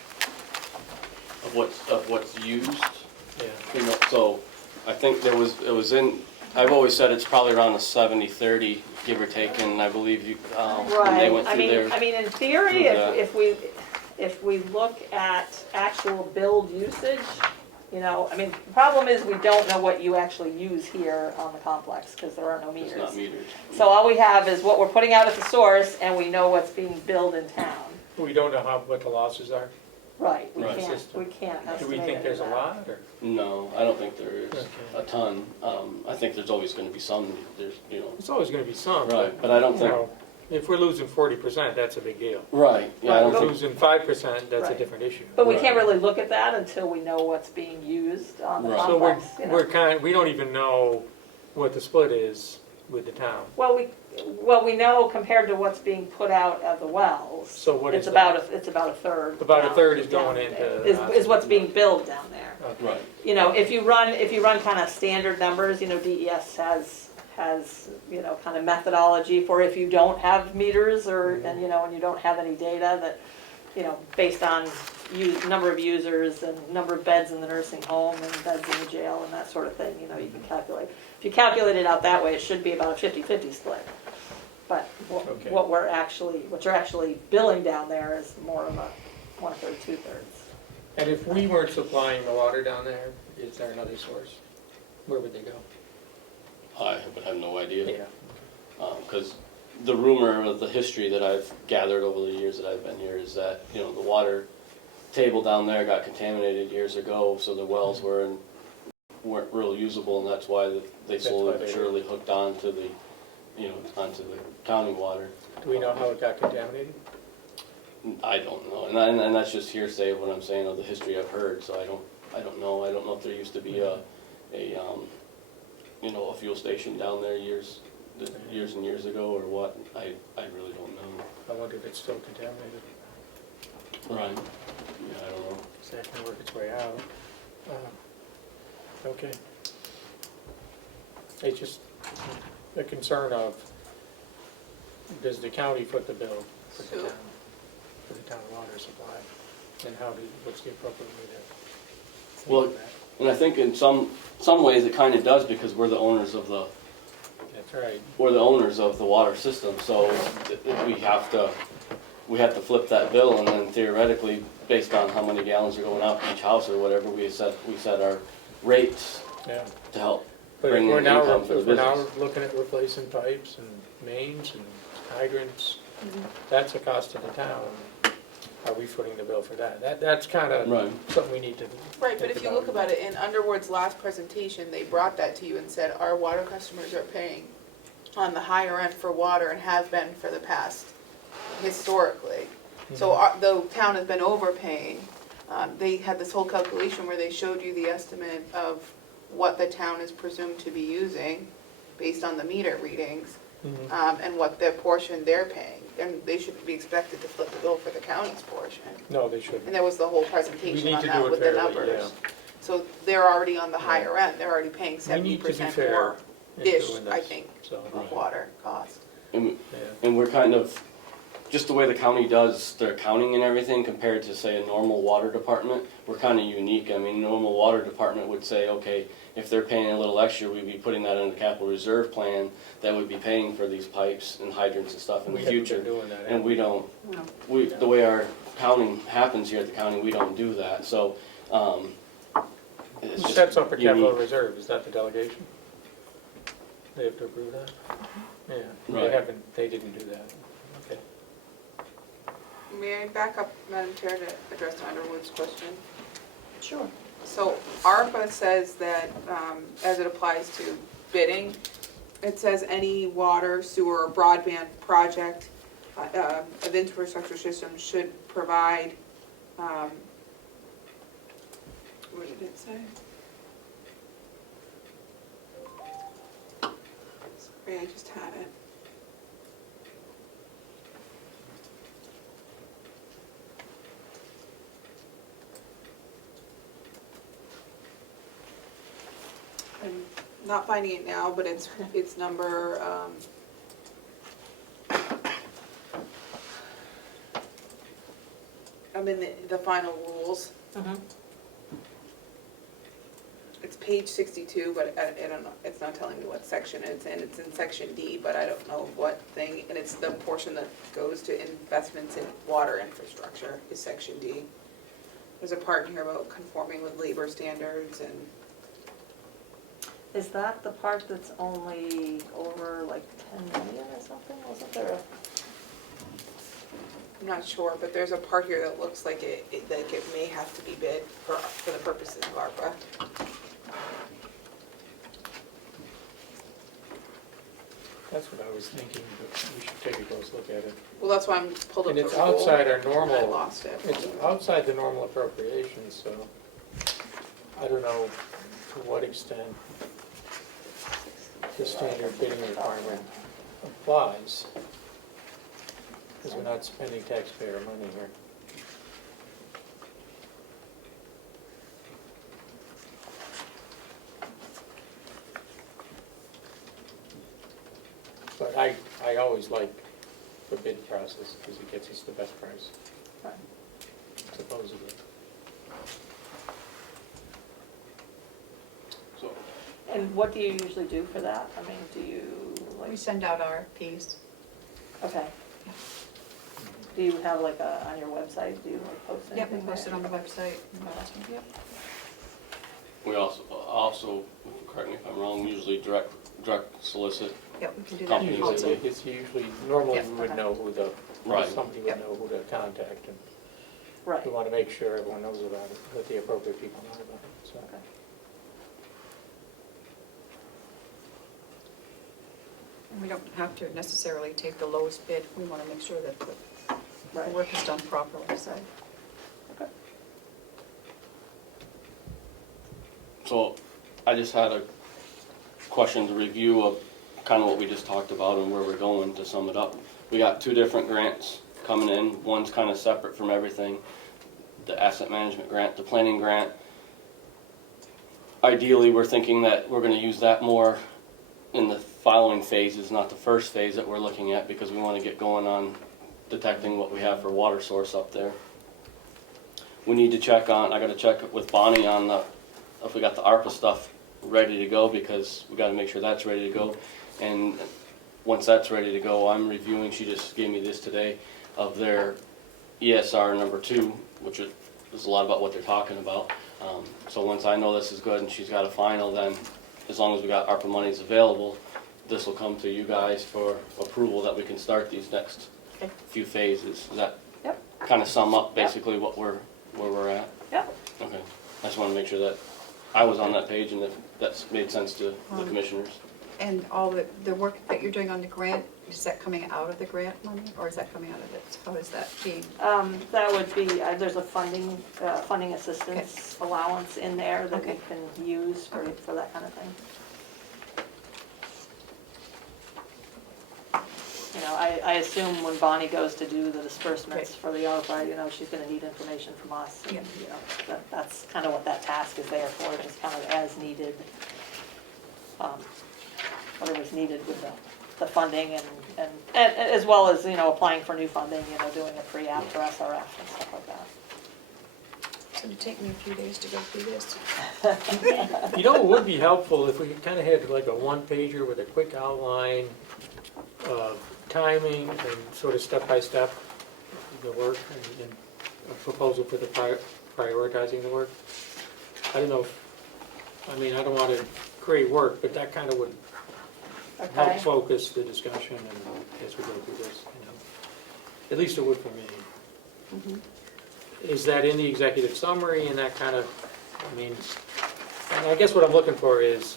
Of what's used, Yeah. so I think it was in, I've always said it's probably around the 70-30, give or take, and I believe you, when they Right, went I through mean, their. in theory, through that. if we look at actual billed usage, the problem is we don't know what you actually use here on the complex, because there are no It's meters. not metered. So all we have is what we're putting out at the source, and we know what's being billed in town. We don't know what the losses are? Right, we Right. can't, we can't estimate Do we think any of there's a that. lot, or? No, I don't think there is Okay. a ton. I think there's always gonna be some, there's, you know, It's always gonna be some, right, but, but I don't you think, know, if we're losing 40%, that's a big deal. right, yeah, I Right, don't If we're think, losing 5%, that's a Right. different issue. But we can't Right. really look at that until we know what's being used on the Right. So complex, you know. we don't even know what the split is with the town. Well, we know compared to what's being put out at the wells. So what is It's about that? it's about a third. About a down- third is down going there, into Is what's being billed down there. Okay. right, You know, if you run kind of standard numbers, you know, DES has, you know, kind of methodology for if you don't have meters or, and, you know, and you don't have any data that, you know, based on number of users and number of beds in the nursing home and beds in the jail and that sort of thing, you know, you can calculate. If you calculate it out that way, it should be about a 50-50 split. But Okay. what you're actually billing down there is more of a 1/3, 2/3. And if we weren't supplying the water down there, is there another source? Where would they go? I would have no idea. Yeah. Because the rumor of the history that I've gathered over the years that I've been here is that, you know, the water table down there got contaminated years ago, so the wells weren't real usable, and that's why they That's slowly why but they- surely hooked onto the, you know, onto the county water. Do we know how it got contaminated? I don't know, and that's just hearsay of what I'm saying of the history I've heard. So I don't know. I don't know if there used to be a you know, a fuel station down there years and years ago or what. I really don't know. I wonder if it's still contaminated. Right. Yeah, I don't know. Is that gonna work its way out? Okay. It's just a concern of, does the county foot the bill for the So- town, for the town water supply? And what's the appropriate way to Well, handle that? And I think in some ways it kind of does, because we're the owners of the That's right. water system. So we have to flip that bill, and then theoretically, based on how many gallons are going out to each house or whatever, we set our rates Yeah. to help But if bring we're in now, income for the if we're now business. looking at replacing pipes and mains and hydrants, Mm-hmm. that's a cost to the town. Are we footing the bill for that? That's kind of Right. something we need to. Right, but think if you look about it, in Underwood's last presentation, they brought that to you and said, our water customers are paying on the higher end for water and have been for the past, historically. So the town has been overpaying. They had this whole calculation where they showed you the estimate of what the town is presumed to be using based on the meter readings, and what their portion they're paying. And they shouldn't be expected to flip the bill for the county's portion. No, they shouldn't. And there was the whole We presentation need on to do that it with the fairly, numbers. So they're already on the higher end, they're already paying We need to be 70% fair more in ish, doing I this, think, so, of water cost. And, yeah. and we're kind of, just the way the county does their accounting and everything compared to, say, a normal water department, we're kind of unique. I mean, normal water department would say, okay, if they're paying a little extra, we'd be putting that in the capital reserve plan that would be paying for these pipes and hydrants and stuff in We the haven't future. been doing that. And we don't, the way our accounting happens here at the county, we don't do that. So, it's Who just sets up a capital unique. reserve? Is that the delegation? They have to approve that? Yeah, Right. they didn't do that. Okay. May I back up, Madam Chair, to address Underwood's question? Sure. So ARPA says that, as it applies to bidding, it says any water, sewer, or broadband project of infrastructure system should provide, what did it say? Sorry, I just had it. I'm not finding it now, but it's number, I'm in the final rules. It's page 62, but I don't know, it's not telling me what section it's in. It's in section D, but I don't know what thing, and it's the portion that goes to investments in water infrastructure is section D. There's a part in here about conforming with labor standards and Is that the part that's only over like 10 million or something? Wasn't there a? I'm not sure, but there's a part here that looks like like it may have to be bid for the purposes of ARPA. That's what I was thinking, but we should take a close look at it. Well, that's why I'm pulled up And the it's rule. outside our and I normal, lost it. it's outside the normal appropriations, so I don't know to what extent the standard bidding requirement applies, because we're not spending taxpayer money here. But I always like the bid process, because it gets us the best price, supposedly. So, And what do you usually do for that? I mean, do you, like, We send out RFPs. okay. Do you have like on your website, do you like post anything? Yep, we post it there? on the website. Yep. we also, correct me if I'm wrong, usually direct solicit. Yep, we can do that. Companies also. that It's usually, normally we would Yeah. know who the, Right. somebody would know who to contact, and Right. we want to make sure everyone knows about it, that the appropriate people know about it, so. Okay. And we don't have to necessarily take the lowest bid. We want to make sure that the Right. work is done properly, so. Okay. So I just had a question to review of kind of what we just talked about and where we're going, to sum it up. We got 2 different grants coming in. One's kind of separate from everything. The asset management grant, the planning grant. Ideally, we're thinking that we're going to use that more in the following phases, not the first phase that we're looking at, because we want to get going on detecting what we have for water source up there. We need to check on, I got to check with Bonnie on if we got the ARPA stuff ready to go, because we got to make sure that's ready to go. And once that's ready to go, I'm reviewing, she just gave me this today, of their ESR number 2, which is a lot about what they're talking about. So once I know this is good and she's got a final, then as long as we got ARPA monies available, this will come to you guys for approval that we can start these next Okay. few phases. Does that Yep. kind of sum up basically where we're at? Yep. Okay. I just want to make sure that I was on that page and that that's made sense to the commissioners. And all the work that you're doing on the grant, is that coming out of the grant money, or is that coming out of it? How is that being? That would be, there's a funding assistance allowance in there that we Okay. can use for that kind of thing. You know, I assume when Bonnie goes to do the disbursements for the ARPA, you know, she's gonna need information from us. And, Yeah. you know, that's kind of what that task is there for, just kind of as needed, whatever's needted with the funding and as well as, you know, applying for new funding, you know, doing a pre-app for SRF and stuff like that. It's going to take me a few days to go through this. You know, it would be helpful if we kind of had like a one-pager with a quick outline of timing and sort of step-by-step the work and a proposal for the prioritizing the work. I don't know, I mean, I don't want to create work, but that kind of would help Okay. focus the discussion and as we go through this, you know. At least it would for me. Mm-hmm. Is that in the executive summary and that kind of, I mean, and I guess what I'm looking for is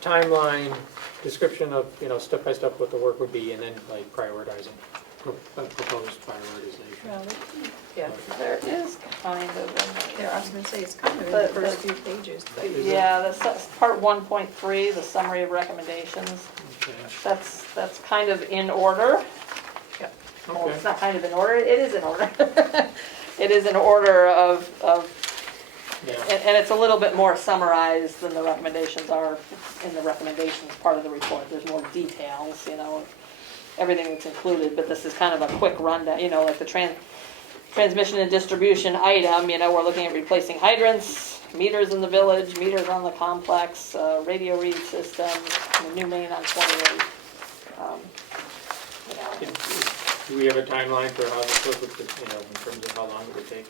timeline, description of, you know, step-by-step what the work would be, and then like prioritizing, proposed prioritization. Yeah, There is kind of in there, I was going to say, it's kind of in But- the first but- few pages. but- Yeah, that's part 1.3, the summary of recommendations. Okay. That's kind of in order. Well, it's Okay. not kind of in order, it is in order. It is in order of, Yeah. and it's a little bit more summarized than the recommendations are in the recommendations part of the report. There's more details, you know, everything that's included, but this is kind of a quick rundown, you know, like the transmission and distribution item, you know, we're looking at replacing hydrants, meters in the village, meters on the complex, radio read system, the new main on 28. You know, Do we have a timeline for how this work would, you know, in terms of how long it would take?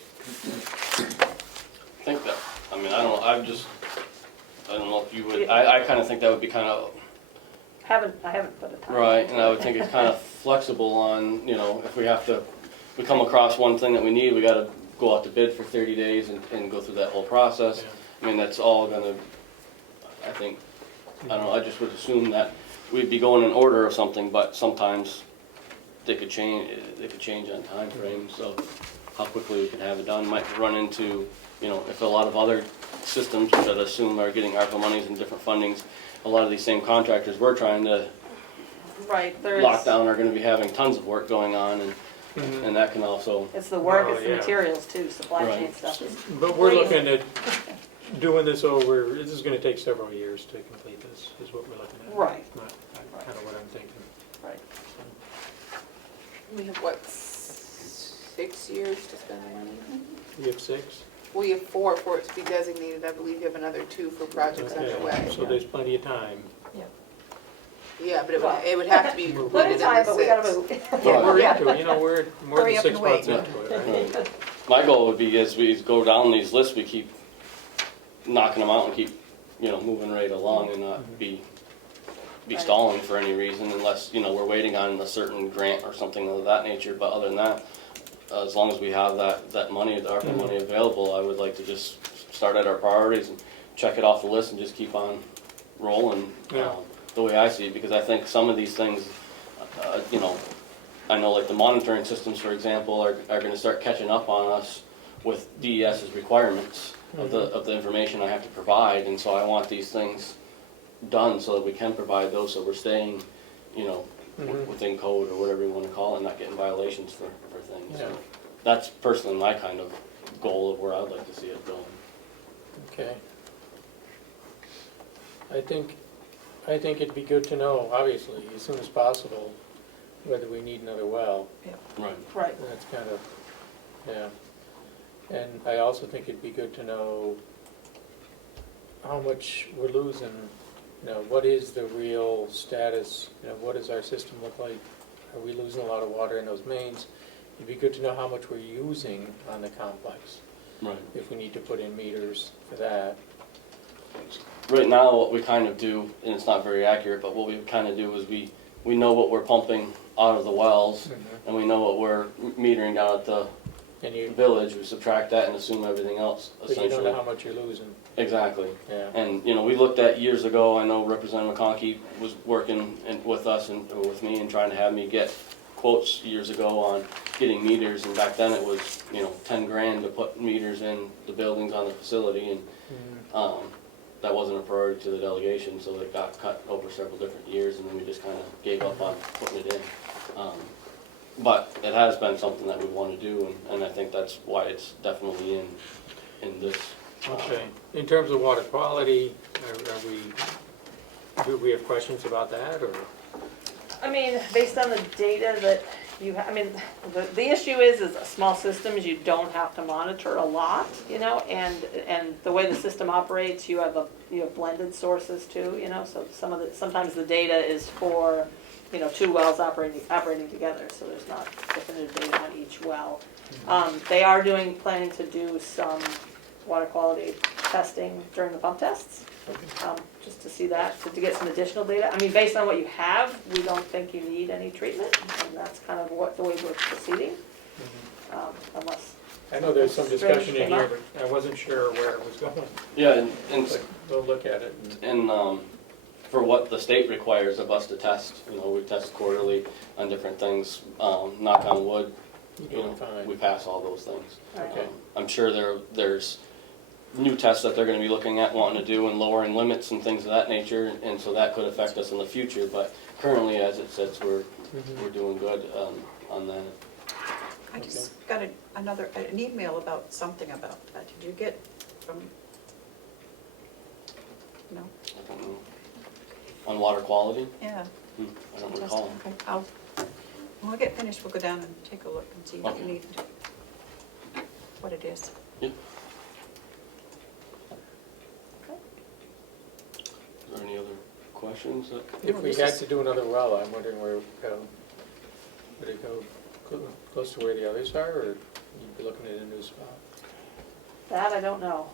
I think that, I mean, I don't know, I don't know if you would, I kind of think that would be kind of haven't put a time. Right, and I would think it's kind of flexible on, you know, if we come across one thing that we need, we gotta go out to bid for 30 days and go through that whole process. I mean, that's all gonna, I think, I don't know, I just would assume that we'd be going in order of something, but sometimes they could change on time frame, so how quickly we can have it done might run into, you know, if a lot of other systems, which I'd assume are getting ARPA monies and different fundings, a lot of these same contractors we're trying to Right, there's. lock down are gonna be having tons of work going on, and that can also, It's the work, Oh, it's the yeah. materials too, supply chain Right. stuff is. But we're looking at doing this over, this is gonna take several years to complete this, is what we're looking at. Right. Not kind of what I'm thinking. Right. We have what, 6 years to spend the money? We have 6? We have 4 for it to be designated, I believe you have another 2 for projects Okay, underway. so there's plenty of time. Yeah, but Well, it would have to be Plenty included in the Plenty of time, but we gotta 6. move. Yeah, we're Right. into it, you know, we're more Hurry than up 6 and wait. months into it, right? my goal would be as we go down these lists, we keep knocking them out and keep, you know, moving right along and not be Right. stalling for any reason unless, you know, we're waiting on a certain grant or something of that nature, but other than that, as long as we have that money, the ARPA money available, I would like to just start at our priorities and check it off the list and just keep on rolling, Yeah. the way I see it, because I think some of these things, you know, I know like the monitoring systems, for example, are gonna start catching up on us with DES's requirements of the information I have to provide, and so I want these things done so that we can provide those, so we're staying, you know, within code or whatever you wanna call it, not getting violations for things. So Yeah. that's personally my kind of goal of where I'd like to see it going. Okay. I think it'd be good to know, obviously, as soon as possible, whether we need another well. Right. Right, That's kind of, yeah. And I also think it'd be good to know how much we're losing, you know, what is the real status, you know, what does our system look like? Are we losing a lot of water in those mains? It'd be good to know how much we're using on the complex, Right. if we need to put in meters for that. Right now, what we kind of do, and it's not very accurate, but what we kind of do is we know what we're pumping out of the wells, and we know what we're metering down at the And you, village, we subtract that and assume everything else, but you don't know essentially. how much you're losing, Exactly. yeah. And, you know, we looked at years ago, I know Representative McConkey was working with us and or with me and trying to have me get quotes years ago on getting meters, and back then it was, you know, 10 grand to put meters in the buildings on the facility, and that wasn't a priority to the delegation, so it got cut over several different years, and then we just kind of gave up on putting it in. But it has been something that we want to do, and I think that's why it's definitely in this. Okay, in terms of water quality, do we have questions about that, or? I mean, based on the data that you have, I mean, the issue is small systems, you don't have to monitor a lot, you know, and the way the system operates, you have blended sources too, you know, so sometimes the data is for, you know, 2 wells operating together, so there's not definitive data on each well. They are planning to do some water quality testing during the pump tests, just to see that, to get some additional data. I mean, based on what you have, we don't think you need any treatment, and that's kind of the way we're proceeding, unless. I know there's some discussion in Came here, up. but I wasn't sure where it was going. Yeah, and But we'll look at it. And for what the state requires of us to test, you know, we test quarterly on different things, knock on wood, You're you know, doing fine. we pass all those things. Okay. I'm sure there's new tests that they're gonna be looking at, wanting to do, and lowering limits and things of that nature, and so that could affect us in the future, but currently, as it sits, we're doing good on that. I just got an email about something about that. Did you get from? No? I don't know. On water quality? Yeah. I don't recall. Okay, when we get finished, we'll go down and take a look and see what you need, what it is. Yeah. Are there any other questions? If we had to do another well, I'm wondering where it would go. Would it go close to where the others are, or you'd be looking at a new spot? That I don't know.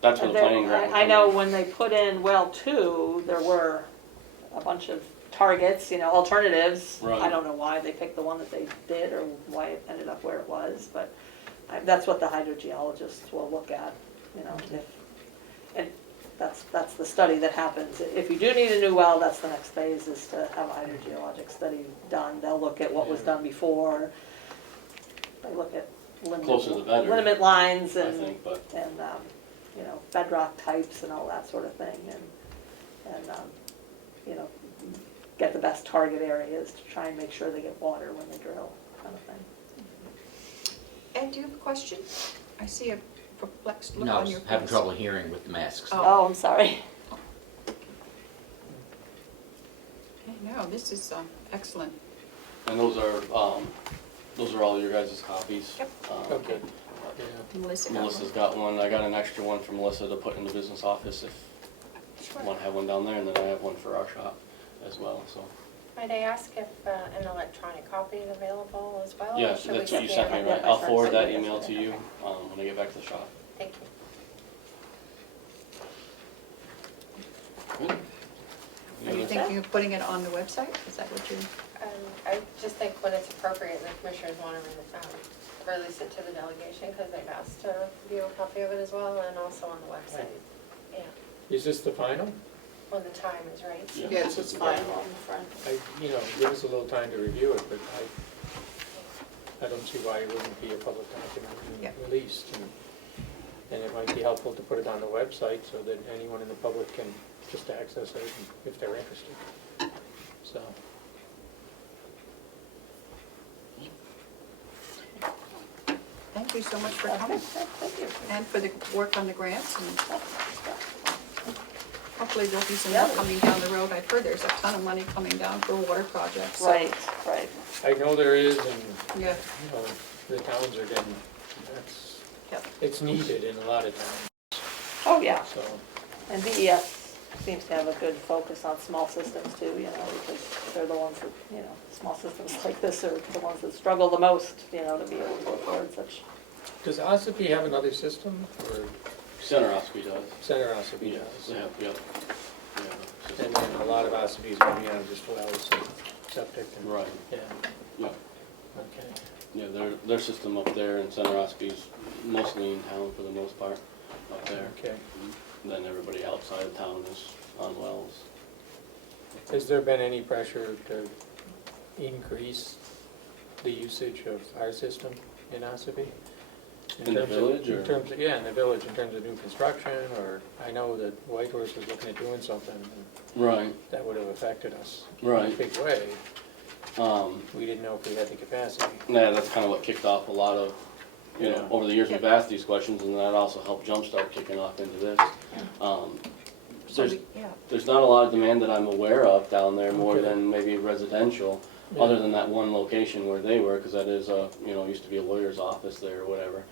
That's where the planning grant would I come know in. when they put in well 2, there were a bunch of targets, alternatives. Right. I don't know why they picked the one that they did or why it ended up where it was, but that's what the hydrogeologists will look at, and that's the study that happens. If you do need a new well, that's the next phase, is to have a hydrogeologic study done. They'll look at what was done before. They look at Closer the better, limit lines I and, think, but bedrock types and all that sort of thing, and get the best target areas to try and make sure they get water when they drill, kind of thing. Ed, do you have a question? I see a perplexed look No, I on was your face. having trouble hearing with the masks. Oh, I'm sorry. No, this is excellent. and those are all your guys' copies. Yep. Okay. Yeah. Melissa got Melissa's got one, I got an extra one for Melissa to put in the business office if you want to have one down there, and then I have one for our shop as well, so. Might I ask if an electronic copy is available as well? or Yeah, should we that's what you scan sent me, it? right? I'll forward that email to you when I get back to the shop. Thank you. Good. Are you thinking of putting it on the website? Is that what you? I just think when it's appropriate, the commissioners want to release it to the delegation because they've asked to view a copy of it as well, and also on the website. Yeah, Is this the final? when the time is right. Yes, it's fine on the front. Give us a little time to review it, but I don't see why it wouldn't be a public document Yeah. and released. And it might be helpful to put it on the website so that anyone in the public can just access it if they're interested. So, Thank you so much for coming Thank you. and for the work on the grants, and hopefully there'll be some Yeah. more coming down the road. I've heard there's a ton of money coming down for water projects. so- Right. I know there is, and Yeah, the towns are getting, Yep. it's needed in a lot of towns, Oh, yeah. so. And DES seems to have a good focus on small systems too, because they're the ones that, small systems like this are the ones that struggle the most, to be able to afford such. Does Ossipee have another system, or Center Ospey does. Center Ossipee Yeah, does? yeah. And then a lot of Ossabee's maybe on just wells and septic and. Right, Yeah, yeah. okay. Yeah, their system up there in Center Ospey's mostly in town for the most part, up there. Okay. And then everybody outside of town is on wells. Has there been any pressure to increase the usage of our system in Ossipee? In the village, or? Yeah, in the village, in terms of new construction, or, I know that Whitehorse was looking at doing something, and Right, that would have affected us in a right. big way. We didn't know if we had the capacity. Yeah, that's kind of what kicked off a lot of, Yeah. over the years we've asked these questions, and that also helped jumpstart kicking off into this. so There's, yeah. there's not a lot of demand that I'm aware of down there, more Okay. than maybe residential, Yeah. other than that one location where they were, because that is used to be a lawyer's office there or whatever.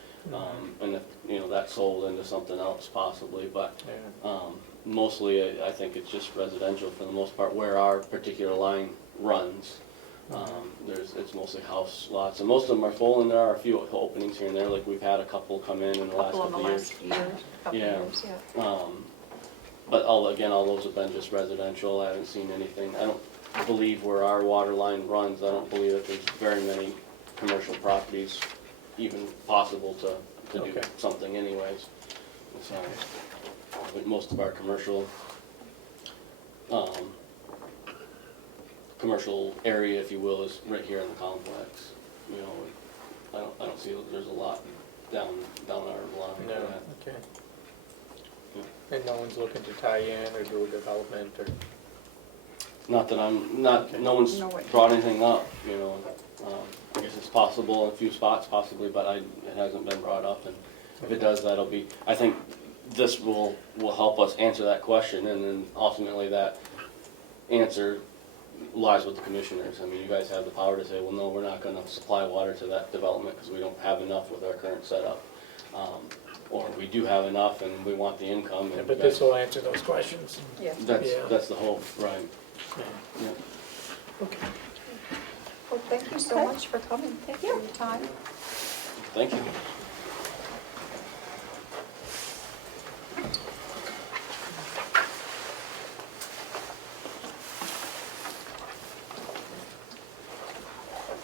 And if, that sold into something else possibly, but Yeah. mostly I think it's just residential for the most part, where our particular line runs. It's mostly house lots, and most of them are full, and there are a few openings here and there, like we've had a couple come in the last Couple in the couple years. last year, couple Yeah. years, yeah. But all those have been just residential. I haven't seen anything. I don't believe where our water line runs, I don't believe that there's very many commercial properties even possible to do Okay. something anyways. So, I think most of our commercial area, if you will, is right here in the complex. I don't see that there's a lot down our line. No, for that. okay. And no one's looking to tie in or do a development or? Not that no one's No way. brought anything up, I guess it's possible in a few spots possibly, but it hasn't been brought up, and if it does, I think this will help us answer that question, and then ultimately that answer lies with the commissioners. I mean, you guys have the power to say, well, no, we're not gonna supply water to that development because we don't have enough with our current setup. Or we do have enough and we want the income. Yeah, And but this will answer those questions. Yeah. Yeah. That's the hope, right. Yeah. Yeah. Okay. Well, thank you so much for coming. Thank you. For your time. Thank you.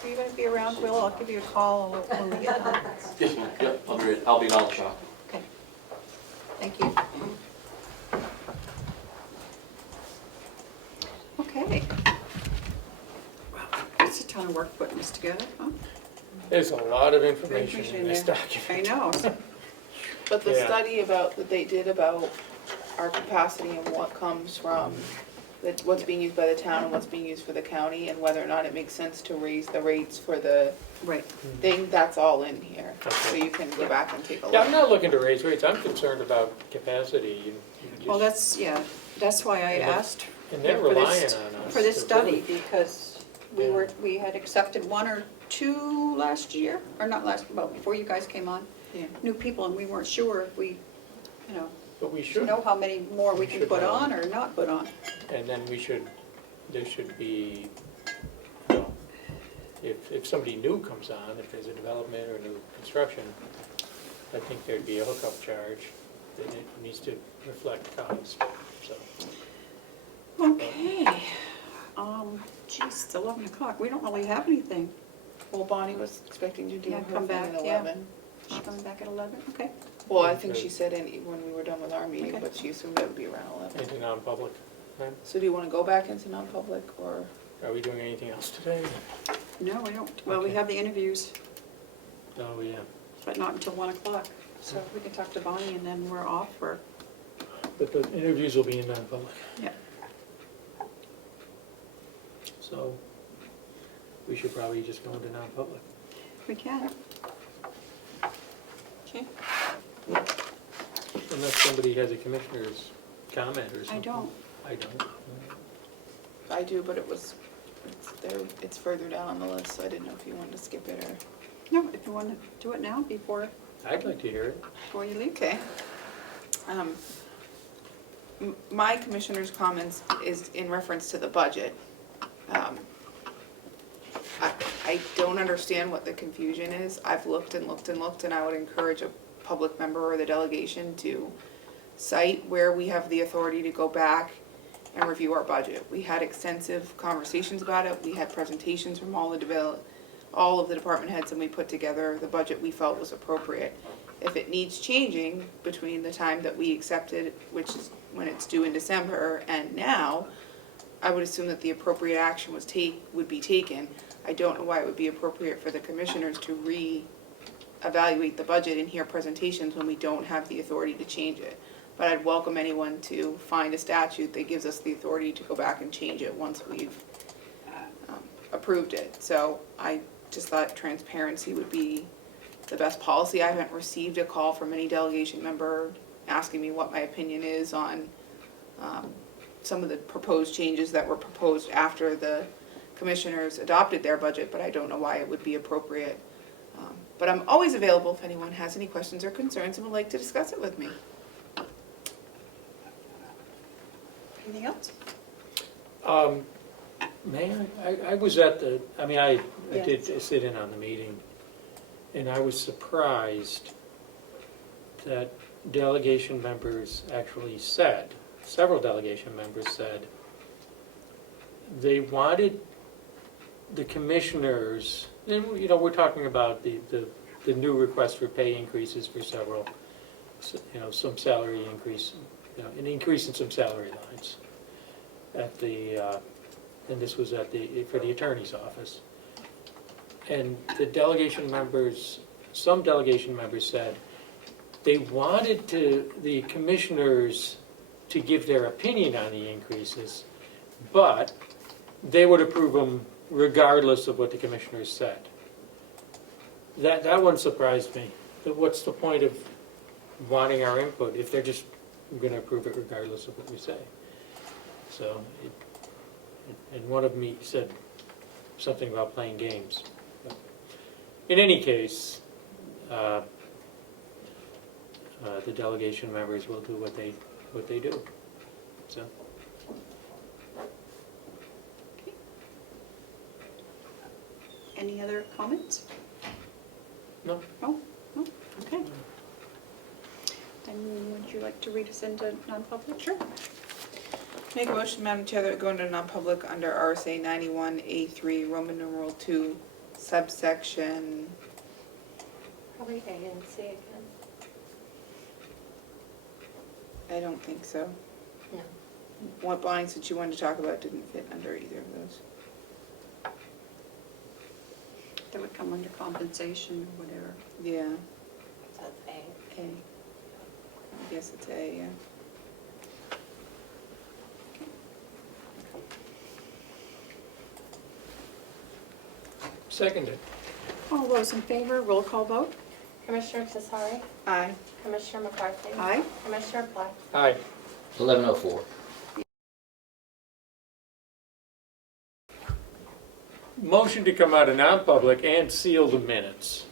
Are you gonna be around, Will? I'll give you a call when we get home. Yes, ma'am, yep, I'll be down the shop. Okay. Thank you. Okay. Wow, it's a ton of work putting this together, huh? There's a lot of information Information in in this there. document. I know. But the Yeah. study that they did about our capacity and what comes from, what's being used by the town and what's being used for the county, and whether or not it makes sense to raise the rates for the Right. thing, that's all in here. So Okay. you can go back and take a Yeah, I'm look. not looking to raise rates, I'm concerned about capacity. You Well, just- that's why I And asked And they're for this- relying on us. for this to study, really- because we had accepted one or two last year, or not last, well, before you guys came on, Yeah. new people, and we weren't sure if we, you know, But we should. know how many more we We can should put know. on or not put on. And then there should be, you know, if somebody new comes on, if there's a development or new construction, I think there'd be a hookup charge, that it needs to reflect cost, so. Okay. Geez, it's 11 o'clock, we don't really have anything. Well, Bonnie was expecting to do Yeah, her come thing back, at yeah. 11. She's coming back at 11, okay. Well, I think she said when we were done with our meeting, Okay. but she assumed it would be around 11. Into non-public, then? So do you want to go back into non-public, or? Are we doing anything else today? No, we don't, well, we Okay. have the interviews, Oh, yeah. but not until 1 o'clock. So we can talk to Bonnie and then we're off for, But the interviews will be in non-public. yeah. So we should probably just go into non-public. We can. Okay. Unless somebody has a commissioner's comment or something. I don't. I don't. I do, but it's there, it's further down on the list, so I didn't know if you wanted to skip it or. No, if you want to do it now before I'd like to hear it. you leave. Okay. My commissioner's comments is in reference to the budget. I don't understand what the confusion is. I've looked and looked and looked, and I would encourage a public member or the delegation to cite where we have the authority to go back and review our budget. We had extensive conversations about it. We had presentations from all of the department heads, and we put together the budget we felt was appropriate. If it needs changing between the time that we accepted, which is when it's due in December, and now, I would assume that the appropriate action would be taken. I don't know why it would be appropriate for the commissioners to re-evaluate the budget and hear presentations when we don't have the authority to change it. But I'd welcome anyone to find a statute that gives us the authority to go back and change it once we've approved it. So I just thought transparency would be the best policy. I haven't received a call from any delegation member asking me what my opinion is on some of the proposed changes that were proposed after the commissioners adopted their budget, but I don't know why it would be appropriate. But I'm always available if anyone has any questions or concerns and would like to discuss it with me. Anything else? Man, I was at I Yeah. did sit in on the meeting, and I was surprised that delegation members actually said, several delegation members said, they wanted the commissioners, and, you know, we're talking about the new request for pay increases for several, you know, some salary increase, you know, an increase in some salary lines at the, and this was for the attorney's office. And the delegation members, some delegation members said, they wanted the commissioners to give their opinion on the increases, but they would approve them regardless of what the commissioners said. That one surprised me. That what's the point of wanting our input if they're just gonna approve it regardless of what we say? So, and one of them said something about playing games. But in any case, the delegation members will do what they do. So. Any other comments? No. No? No? Okay. Then would you like to read us into non-public? Sure. Make a motion, Madam Chair, that we go into non-public under RSA 91A3, Roman numeral 2, subsection, Probably A and C again. I don't think so. No. What lines that you wanted to talk about didn't fit under either of those. That would come under compensation or whatever. Yeah, So it's A. A. I guess it's A, yeah. Seconded. All those in favor, roll call vote? Commissioner Cesari, Aye. Commissioner McCarthy. Aye. Commissioner Black. Aye. 11:04. Motion to come out of non-public and seal the minutes.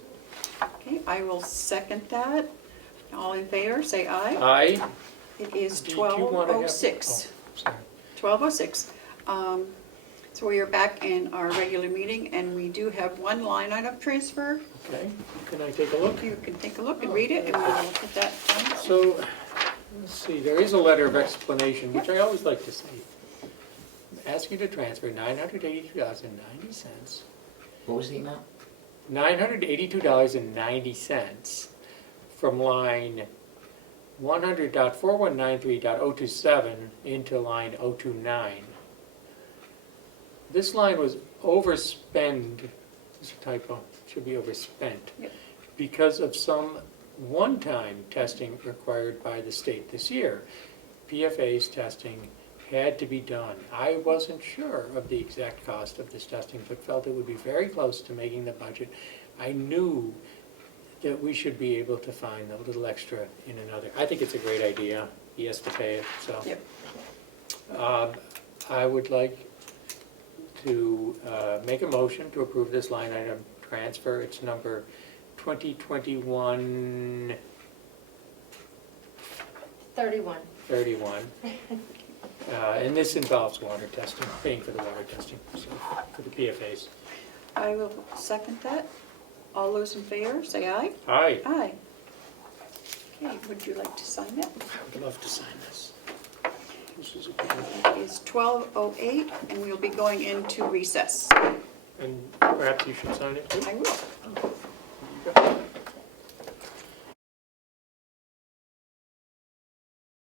Okay, I will second that. All in favor, say aye. Aye. It is Do you wanna have- 12:06. oh, sorry. 12:06. So we are back in our regular meeting, and we do have one line item transfer. Okay, can I take a look? You can take a look and read it, and we'll put that down. So, let's see, there is a letter of explanation, which I always like to say. Ask you to transfer $982.90. What was the amount? $982.90 from line 100.4193.027 into line 029. This line was overspent, this is a typo, should be overspent, Yep. because of some one-time testing required by the state this year. PFA's testing had to be done. I wasn't sure of the exact cost of this testing, but felt it would be very close to making the budget. I knew that we should be able to find a little extra in another. I think it's a great idea. He has to pay it, so. Yep. I would like to make a motion to approve this line item transfer. It's number 2021-31. 31. And this involves water testing, paying for the water testing, so, for the PFAs. I will second that. All those in favor, say aye. Aye. Aye. Okay, would you like to sign it? I would love to sign this. This is a good one. It is 12:08, and we'll be going into recess. And perhaps you should sign it too? I will. There you go.